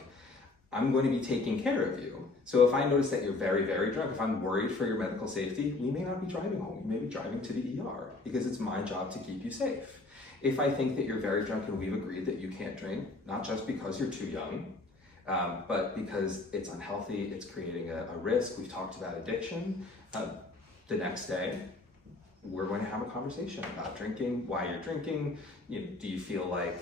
I'm going to be taking care of you. So if I notice that you're very, very drunk, if I'm worried for your medical safety, we may not be driving home. We may be driving to the ER because it's my job to keep you safe. If I think that you're very drunk and we've agreed that you can't drink, not just because you're too young, but because it's unhealthy, it's creating a risk. We've talked about addiction. The next day, we're going to have a conversation about drinking, why you're drinking. Do you feel like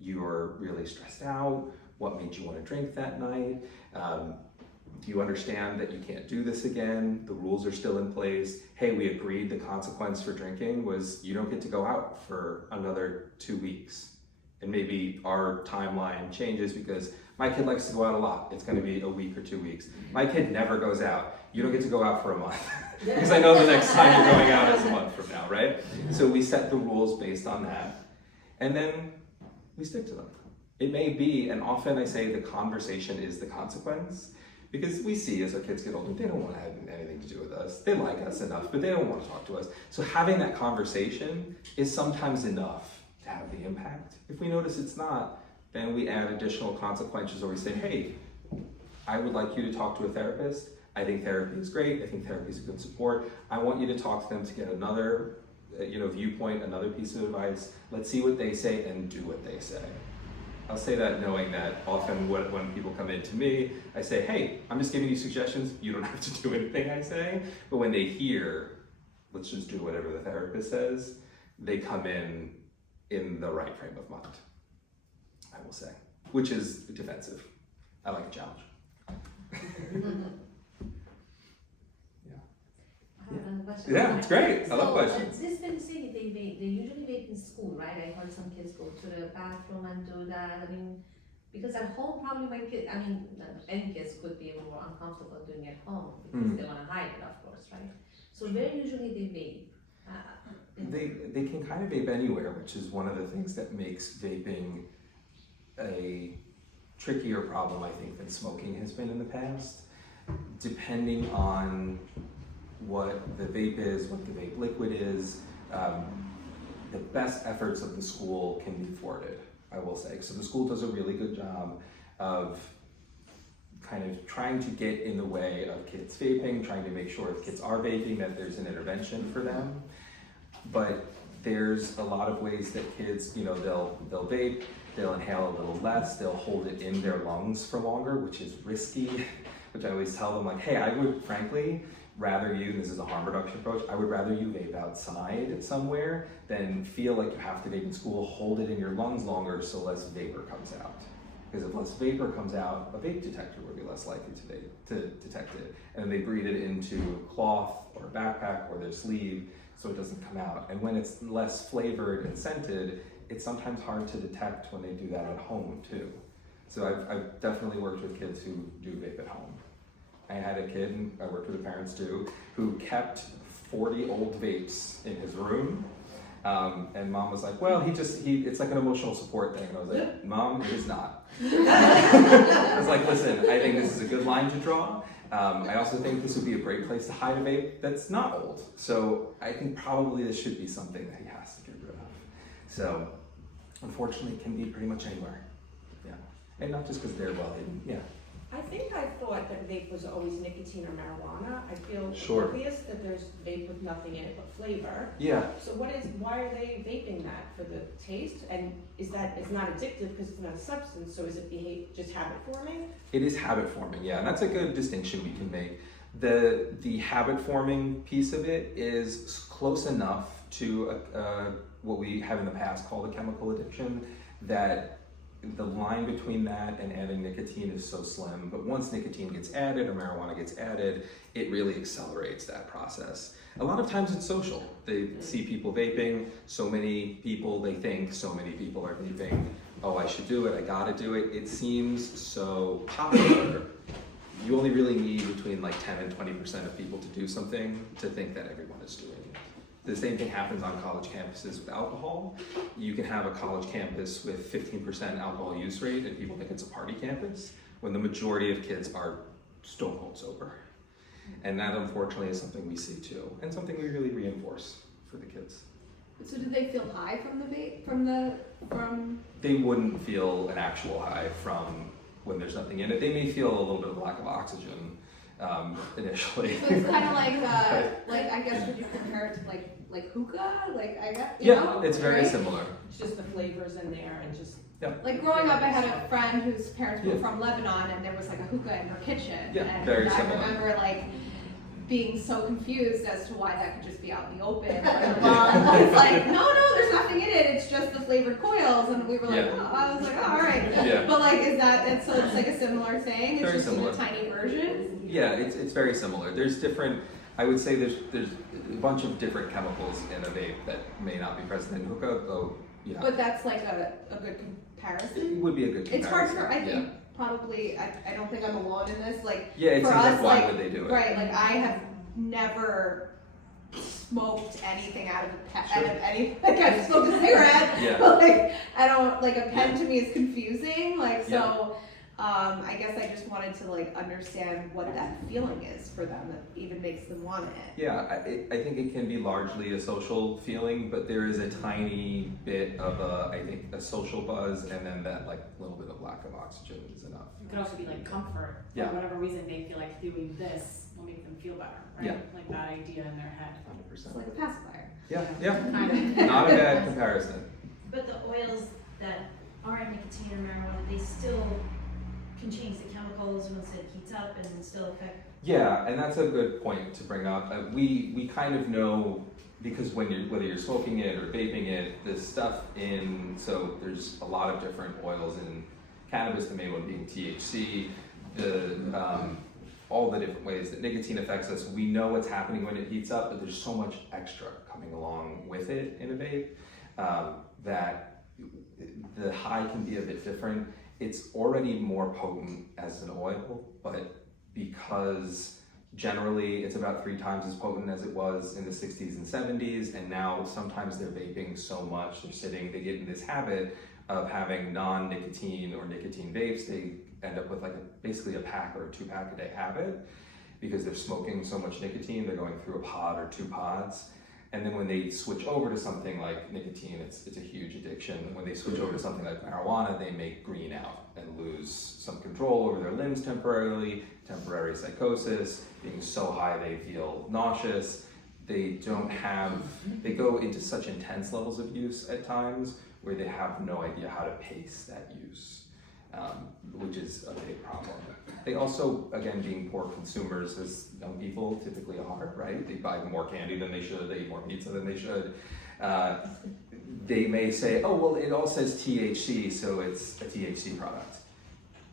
you're really stressed out? What made you want to drink that night? Do you understand that you can't do this again? The rules are still in place. Hey, we agreed the consequence for drinking was you don't get to go out for another 2 weeks. And maybe our timeline changes because my kid likes to go out a lot. It's going to be a week or 2 weeks. My kid never goes out. You don't get to go out for a month because I know the next time you're going out is a month from now, right? So we set the rules based on that, and then we stick to them. It may be, and often I say the conversation is the consequence, because we see as our kids get older, they don't want to have anything to do with us. They like us enough, but they don't want to talk to us. So having that conversation is sometimes enough to have the impact. If we notice it's not, then we add additional consequences, or we say, hey, I would like you to talk to a therapist. I think therapy is great. I think therapy is a good support. I want you to talk to them to get another viewpoint, another piece of advice. Let's see what they say and do what they say. I'll say that knowing that often when people come in to me, I say, hey, I'm just giving you suggestions. You don't have to do anything I say. But when they hear, let's just do whatever the therapist says, they come in the right frame of mind, I will say, which is defensive. I like a challenge. I have another question. Yeah, it's great. I love questions. This been saying they usually vape in school, right? I heard some kids go to the bathroom and do that. I mean, because at home probably my kid, any kids could be even more uncomfortable doing it at home because they want to hide it, of course, right? So where usually they vape? They can kind of vape anywhere, which is one of the things that makes vaping a trickier problem, I think, than smoking has been in the past. Depending on what the vape is, what the vape liquid is, the best efforts of the school can be thwarted, I will say. So the school does a really good job of kind of trying to get in the way of kids vaping, trying to make sure if kids are vaping that there's an intervention for them. But there's a lot of ways that kids, they'll vape, they'll inhale a little less, they'll hold it in their lungs for longer, which is risky, which I always tell them, like, hey, I would frankly rather you, and this is a harm reduction approach, I would rather you vape outside somewhere than feel like you have to vape in school, hold it in your lungs longer so less vapor comes out. Because if less vapor comes out, a vape detector would be less likely to detect it. And they breathe it into cloth or backpack or their sleeve so it doesn't come out. And when it's less flavored and scented, it's sometimes hard to detect when they do that at home too. So I've definitely worked with kids who do vape at home. I had a kid, and I worked with the parents too, who kept 40 old vapes in his room. And mom was like, well, it's like an emotional support thing. And I was like, Mom, it is not. I was like, listen, I think this is a good line to draw. I also think this would be a great place to hide a vape that's not old. So I think probably this should be something that he has to get rid of. So unfortunately, it can be pretty much anywhere. Yeah. And not just because they're well hidden. Yeah. I think I thought that vape was always nicotine or marijuana. I feel Sure. obvious that there's vape with nothing in it but flavor. Yeah. So why are they vaping that? For the taste? And is that, it's not addictive because it's not a substance, so is it just habit forming? It is habit forming, yeah, and that's a good distinction we can make. The habit forming piece of it is close enough to what we have in the past called a chemical addiction that the line between that and adding nicotine is so slim, but once nicotine gets added or marijuana gets added, it really accelerates that process. A lot of times it's social. They see people vaping, so many people, they think so many people are vaping, oh, I should do it, I gotta do it. It seems so popular. You only really need between like 10 and 20% of people to do something to think that everyone is doing it. The same thing happens on college campuses with alcohol. You can have a college campus with 15% alcohol use rate and people think it's a party campus when the majority of kids are stone cold sober. And that unfortunately is something we see too, and something we really reinforce for the kids. So do they feel high from the vape, from? They wouldn't feel an actual high from when there's nothing in it. They may feel a little bit of lack of oxygen initially. So it's kind of like I guess would you compare it to like hookah? Like I guess It's very right? similar. It's just the flavors in there and just. Like growing up, I had a friend whose parents were from Lebanon, and there was like a hookah in her kitchen. Yeah, and very I similar. remember like being so confused as to why that could just be out in the open. It's like, no, there's nothing in it. It's just the flavored coils, and we were like, Yeah. oh, I was like, oh, all right. Yeah. But like, is that so? It's like a similar thing. It's Very just similar. in a tiny version. Yeah, it's very similar. There's different. I would say there's a bunch of different chemicals in a vape that may not be present in hookah, though. Yeah, But that's like a good comparison. it would be a good comparison. It's hard for, I think, Yeah. probably, I don't think I'm alone in this, like, Yeah, it for seems us, like why like, would they do it? right, like, I have never smoked anything out of Sure. like, I've smoked a cigarette, Yeah. but like, I don't, like, a pen to me is confusing, like, so, I guess I just wanted to, like, understand what that feeling is for them that even makes them want it. Yeah, I think it can be largely a social feeling, but there is a tiny bit of a social buzz, and then that like little bit of lack of oxygen is enough. It could also be like comfort. Yeah. For whatever reason, they feel like doing this will make them feel better, right? Yeah. Like that idea in their head. 'Cause It's like a pacifier. Yeah, Kind of. not a bad comparison. But the oils that aren't nicotine or marijuana, they still can change the chemicals once it heats up and still affect. Yeah, and that's a good point to bring up. We kind of know, because whether you're smoking it or vaping it, the stuff so there's a lot of different oils in cannabis, the main one being THC, all the different ways that nicotine affects us. We know what's happening when it heats up, but there's so much extra coming along with it in a vape that the high can be a bit different. It's already more potent as an oil, but because generally it's about 3 times as potent as it was in the 60s and 70s, and now sometimes they're vaping so much, they get in this habit of having non-nicotine or nicotine vapes. They end up with basically a pack or a 2-pack a day habit because they're smoking so much nicotine, they're going through a pod or 2 pods. And then when they switch over to something like nicotine, it's a huge addiction. When they switch over to something like marijuana, they may green out and lose some control over their limbs temporarily, temporary psychosis, being so high they feel nauseous. They go into such intense levels of use at times where they have no idea how to pace that use, which is a big problem. They also, again, being poor consumers, as young people typically are, right? They buy more candy than they should, they eat more pizza than they should. They may say, oh, well, it all says THC, so it's a THC product.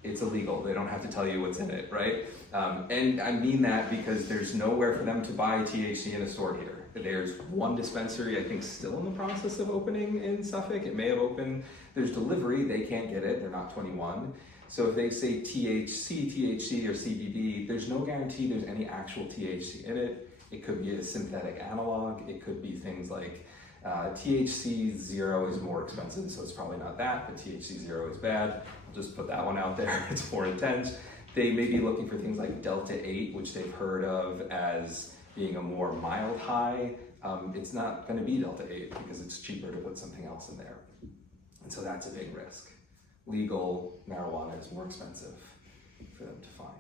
It's illegal, they don't have to tell you what's in it, right? And I mean that because there's nowhere for them to buy THC in a store here. There's one dispensary, I think, still in the process of opening in Suffolk. It may have opened. There's delivery, they can't get it, they're not 21. So if they say THC, THC, or CBD, there's no guarantee there's any actual THC in it. It could be a synthetic analog. It could be things like THC 0 is more expensive, so it's probably not that, but THC 0 is bad. I'll just put that one out there. It's more intense. They may be looking for things like Delta 8, which they've heard of as being a more mild high. It's not going to be Delta 8 because it's cheaper to put something else in there. And so that's a big risk. Legal marijuana is more expensive for them to find.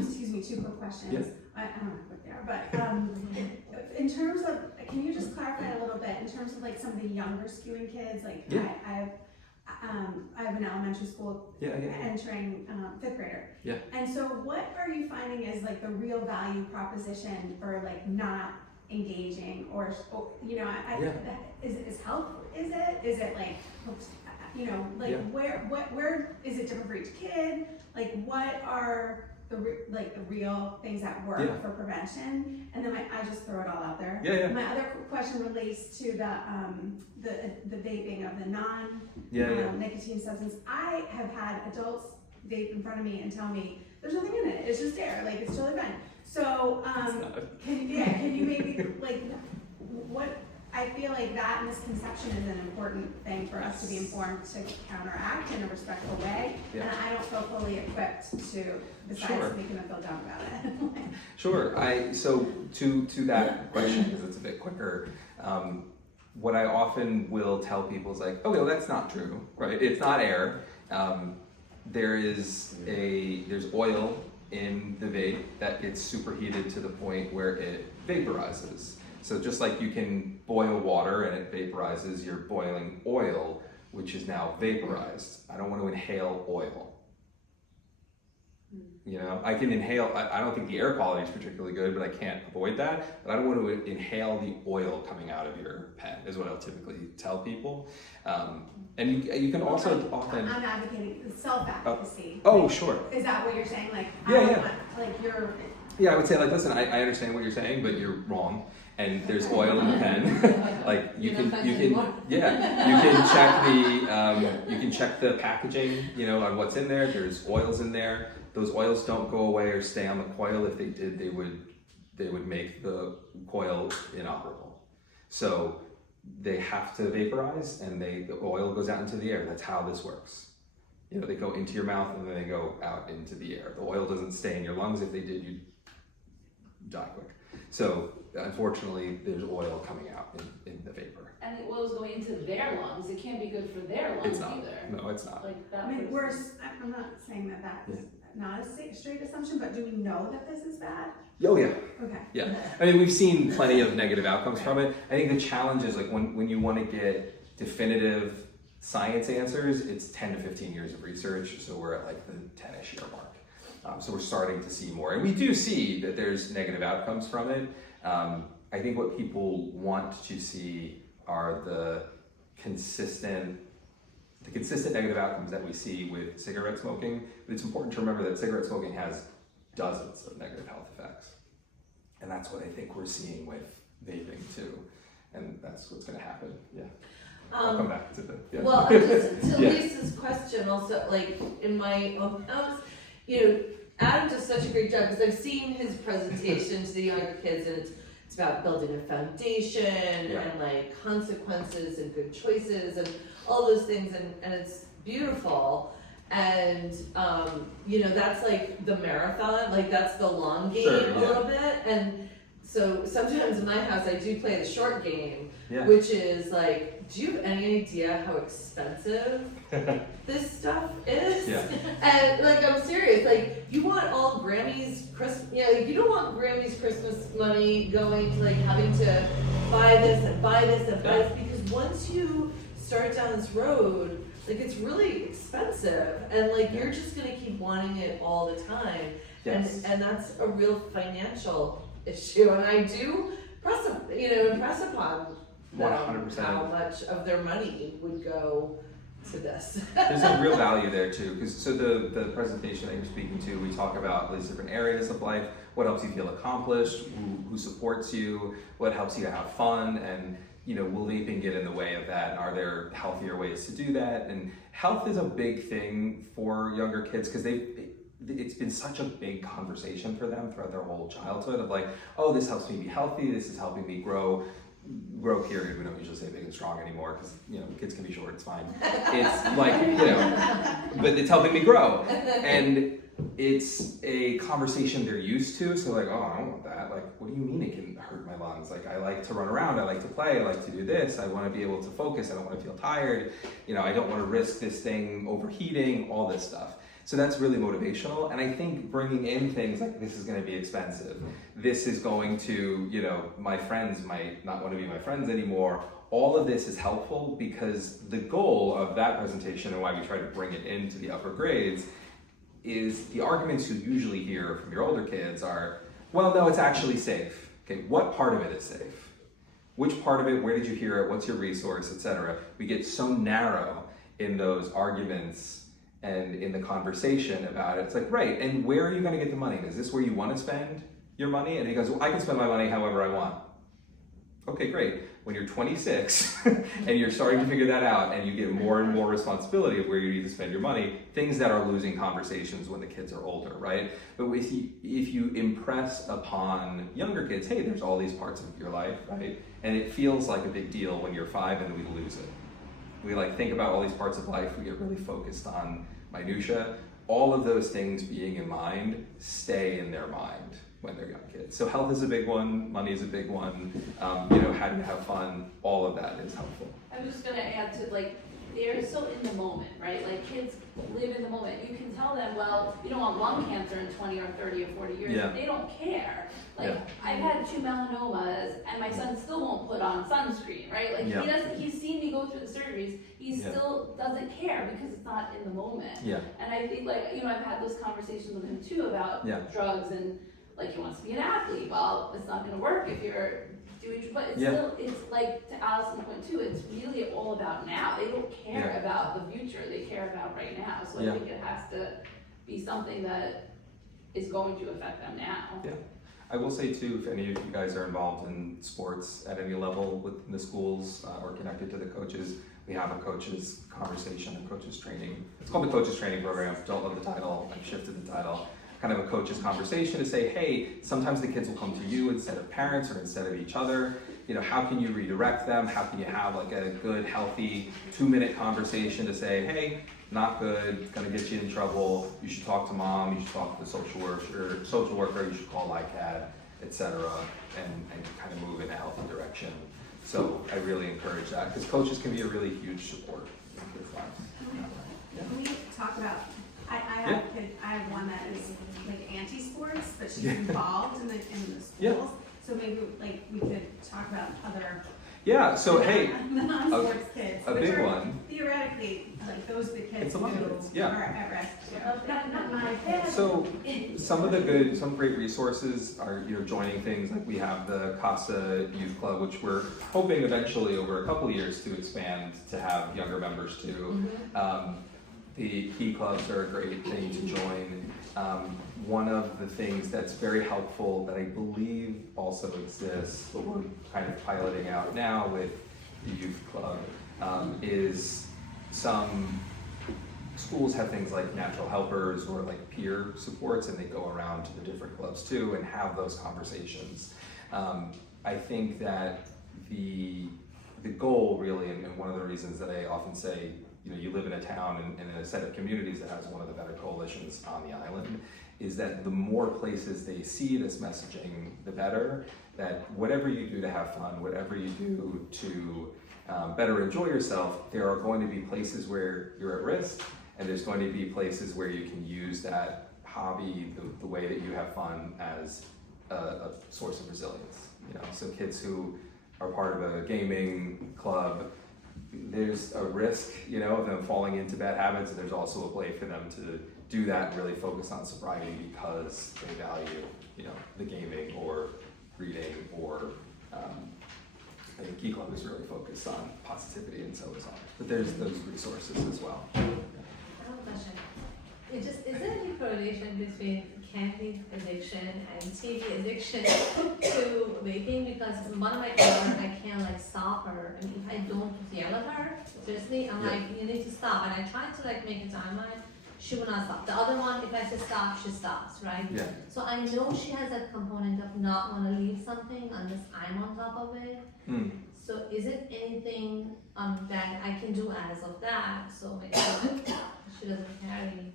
Excuse me, 2 quick questions. Yeah. I don't know what they are, but in terms of, can you just clarify a little bit in terms of like some of the younger skewing kids? Like Yeah. I have an elementary school entering 5th grader. Yeah. And so what are you finding is like the real value proposition for like not engaging or you know, is health, is it like, you know, like where is it different for each kid? Like what are the real things that work for prevention? And then I just throw it all out there. My other question relates to the vaping of the nicotine substance. I have had adults vape in front of me and tell me there's nothing in it. It's just air. Like it's totally fine. So can you maybe like what? I feel like that misconception is an important thing for us to be informed to counteract in a respectful way. Yeah. And I don't feel fully equipped to, besides Sure. making them feel dumb about it. Sure. So to that question, because it's a bit quicker, what I often will tell people is like, okay, well that's not true, right? It's not air. There's oil in the vape that gets superheated to the point where it vaporizes. So just like you can boil water and it vaporizes, you're boiling oil, which is now vaporized. I don't want to inhale oil. You know, I can inhale, I don't think the air quality is particularly good, but I can't avoid that. But I don't want to inhale the oil coming out of your pen, is what I'll typically tell people. And you can also often... I'm advocating self-advocacy. Oh, sure. Is that what you're saying? Like, Yeah, I don't yeah. want, like, you're... Yeah, I would say like, listen, I understand what you're saying, but you're wrong. And there's oil in the pen. Like you can check the packaging, you know, on what's in there. There's oils in there. Those oils don't go away or stay on the coil. If they did, they would make the coil inoperable. So they have to vaporize, and the oil goes out into the air. That's how this works. You know, they go into your mouth and then they go out into the air. The oil doesn't stay in your lungs. If they did, you'd die quick. So unfortunately, there's oil coming out in the vapor. And the oil's going into their lungs, it can't be good for their lungs It's not. either. No, it's not. Like that I mean, person- I'm not saying that that's not a straight assumption, but do we know that this is bad? Oh yeah. Okay. Yeah. I mean, we've seen plenty of negative outcomes from it. I think the challenge is like when you want to get definitive science answers, it's 10 to 15 years of research. So we're at like the 10-ish year mark. So we're starting to see more. And we do see that there's negative outcomes from it. I think what people want to see are the consistent negative outcomes that we see with cigarette smoking. But it's important to remember that cigarette smoking has dozens of negative health effects. And that's what I think we're seeing with vaping too. And that's what's going to happen. Yeah. I'll come back to the... Yeah. Well, I just, to Yeah. Lisa's question also, like in my own house, you know, Adam does such a great job because I've seen his presentation to the younger kids, and it's about building a foundation and like consequences and good choices and all those things, and it's beautiful. And you know, that's like the marathon, like that's the long game a little bit. And so sometimes in my house I do play the short game, which is like, do you have any idea how expensive this stuff is? Yeah. And like, I'm serious, like you want all Grammy's Christmas, like, you don't want Grammy's Christmas money going to like having to buy this and buy this and buy this, because once you start down this road, like it's really expensive, and like you're just gonna keep wanting it all the time. Yes. And that's a real financial issue, and I do impress upon them 100%. how much of their money would go to this. There's a real value there too, because so the presentation that you're speaking to, we talk about these different areas of life, what helps you feel accomplished, who supports you, what helps you to have fun, and you know, will vaping get in the way of that, and are there healthier ways to do that? And health is a big thing for younger kids because it's been such a big conversation for them throughout their whole childhood of like, oh, this helps me be healthy, this is helping me grow period. We don't usually say big and strong anymore because, you know, kids can be short, it's fine. It's like, you know, but it's helping me grow. And it's a conversation they're used to, so like, oh, I don't want that. Like, what do you mean it can hurt my lungs? Like, I like to run around, I like to play, I like to do this, I want to be able to focus, I don't want to feel tired, you know, I don't want to risk this thing overheating, all this stuff. So that's really motivational, and I think bringing in things like this is going to be expensive, this is going to, you know, my friends might not want to be my friends anymore. All of this is helpful because the goal of that presentation and why we try to bring it into the upper grades is the arguments you usually hear from your older kids are, well, no, it's actually safe. Okay, what part of it is safe? Which part of it, where did you hear it, what's your resource, etc. We get so narrow in those arguments and in the conversation about it. It's like, right, and where are you going to get the money? Is this where you want to spend your money? And he goes, well, I can spend my money however I want. Okay, great. when you're 26 and you're starting to figure that out and you get more and more responsibility of where you need to spend your money, things that are losing conversations when the kids are older, right? But if you impress upon younger kids, hey, there's all these parts of your life, right? And it feels like a big deal when you're 5 and we lose it. We like think about all these parts of life, we get really focused on minutia. All of those things being in mind stay in their mind when they're young kids. So health is a big one, money is a big one, how do you have fun, all of that is helpful. I was just gonna add to, like, they're so in the moment, right? Like, kids live in the moment. You can tell them, well, you don't want lung cancer in 20 or 30 or 40 years. Yeah. They don't care. Like, Yeah. I've had 2 melanomas, and my son still won't put on sunscreen, right? Like, Yeah. he's seen me go through the surgeries. He Yeah. still doesn't care because it's not in the moment. Yeah. And I think, like, I've had those conversations with him too about Yeah. drugs, and like, he wants to be an athlete. Well, it's not gonna work if you're doing, but it's Yeah. still, it's like, to Allison's point too, it's really all about now. They don't care Yeah. about the future, they care about right now. So Yeah. I think it has to be something that is going to affect them now. Yeah. I will say too, if any of you guys are involved in sports at any level within the schools or connected to the coaches, we have a coaches conversation, a coaches training. It's called the coaches training program. Don't love the title. I've shifted the title. Kind of a coaches conversation to say, hey, sometimes the kids will come to you instead of parents or instead of each other. How can you redirect them? How can you have like a good, healthy 2-minute conversation to say, hey, not good, gonna get you in trouble. You should talk to mom. You should talk to the social worker. You should call LICADD, etc. And kind of move in a healthy direction. So I really encourage that because coaches can be a really huge support in kids' lives. Can we talk about, I have a kid, I have one that is like anti-sports, but she's involved in the schools. Yeah. So maybe like we could talk about other. Yeah, so hey, non-sports kids. a which big are one. Theoretically, like those are the kids It's a who lot of kids, yeah. are at risk. Not my So some great resources are joining things like we have the CASA Youth Club, which we're hoping eventually over a couple of years to expand to have younger members too. The key clubs are a great thing to join. One of the things that's very helpful that I believe also exists, but we're kind of piloting out now with the youth club, is some schools have things like natural helpers or like peer supports, and they go around to the different clubs too and have those conversations. I think that the goal really, and one of the reasons that I often say, you live in a town and in a set of communities that has one of the better coalitions on the island, is that the more places they see this messaging, the better. That whatever you do to have fun, whatever you do to better enjoy yourself, there are going to be places where you're at risk, and there's going to be places where you can use that hobby, the way that you have fun, as a source of resilience. So kids who are part of a gaming club, there's a risk, of them falling into bad habits, and there's also a way for them to do that and really focus on sobriety because they value, the gaming or reading, or I think Key Club is really focused on positivity, and so is ours. But there's those resources as well. I have a question. Is there any correlation between candy addiction and TV addiction to vaping? Because one of my daughters, I can't stop her, and if I don't yell at her, seriously, I'm like, you need to stop. And I try to make a timeline, she will not stop. The other one, if I say stop, she stops, right? Yeah. So I know she has that component of not want to leave something unless I'm on top of it. So is it anything that I can do as of that, so make sure she doesn't carry?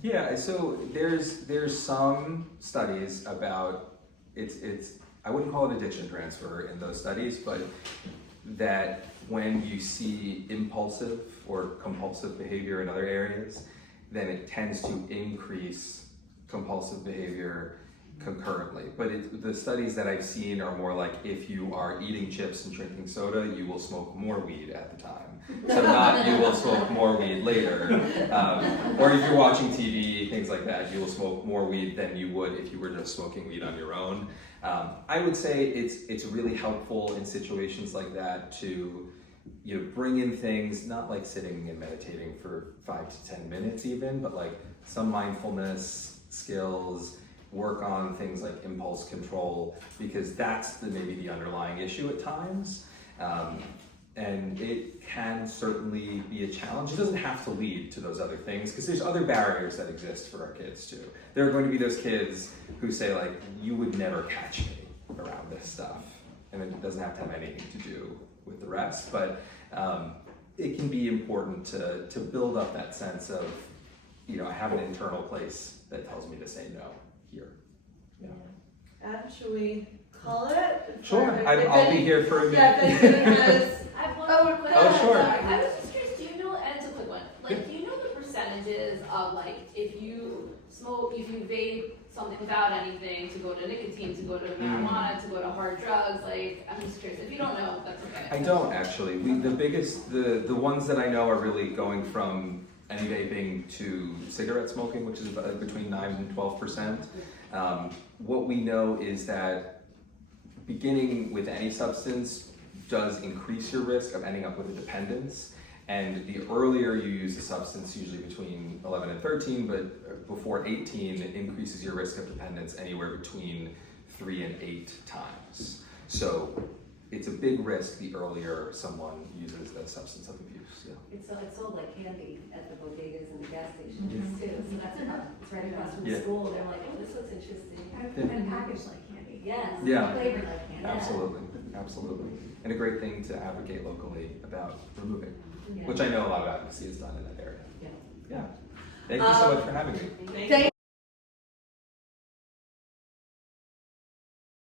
Yeah, so there's some studies about it's I wouldn't call it addiction transfer in those studies, but that when you see impulsive or compulsive behavior in other areas, then it tends to increase compulsive behavior concurrently. But the studies that I've seen are more like if you are eating chips and drinking soda, you will smoke more weed at the time. So not you will smoke more weed later. Or if you're watching TV, things like that, you will smoke more weed than you would if you were just smoking weed on your own. I would say it's really helpful in situations like that to bring in things, not like sitting and meditating for 5 to 10 minutes even, but like some mindfulness skills, work on things like impulse control, because that's maybe the underlying issue at times. And it can certainly be a challenge. It doesn't have to lead to those other things, because there's other barriers that exist for our kids too. There are going to be those kids who say like, you would never catch me around this stuff. And it doesn't have to have anything to do with the rest, but it can be important to build up that sense of, I have an internal place that tells me to say no here. Yeah. Adam, should we call it? Sure, Or if I'll be any- here for a Yeah, minute. if anyone has, I have one Oh, more question. oh, sure. Sorry. I was just curious, do you know, and it's a quick one, like, do you know the percentages of like, if you smoke, if you vape something without anything, to go to nicotine, to go to marijuana, to go to hard drugs, like, I'm just curious, if you don't know, that's okay. I don't actually. The ones that I know are really going from any vaping to cigarette smoking, which is between 9 and 12%. What we know is that beginning with any substance does increase your risk of ending up with a dependence. And the earlier you use a substance, usually between 11 and 13, but before 18, it increases your risk of dependence anywhere between 3 and 8 times. So it's a big risk the earlier someone uses the substance of abuse. Yeah. It's sold like candy at the bodegas and the gas stations too, so that's enough. It's right across from the school, they're like, oh, this looks interesting. And packaged like candy. Yes, Yeah. flavored like candy. Absolutely, absolutely. And a great thing to advocate locally about removing, Yeah. which I know a lot of advocacy is done in that area. Yeah. Yeah. Thank you so much for having me. thank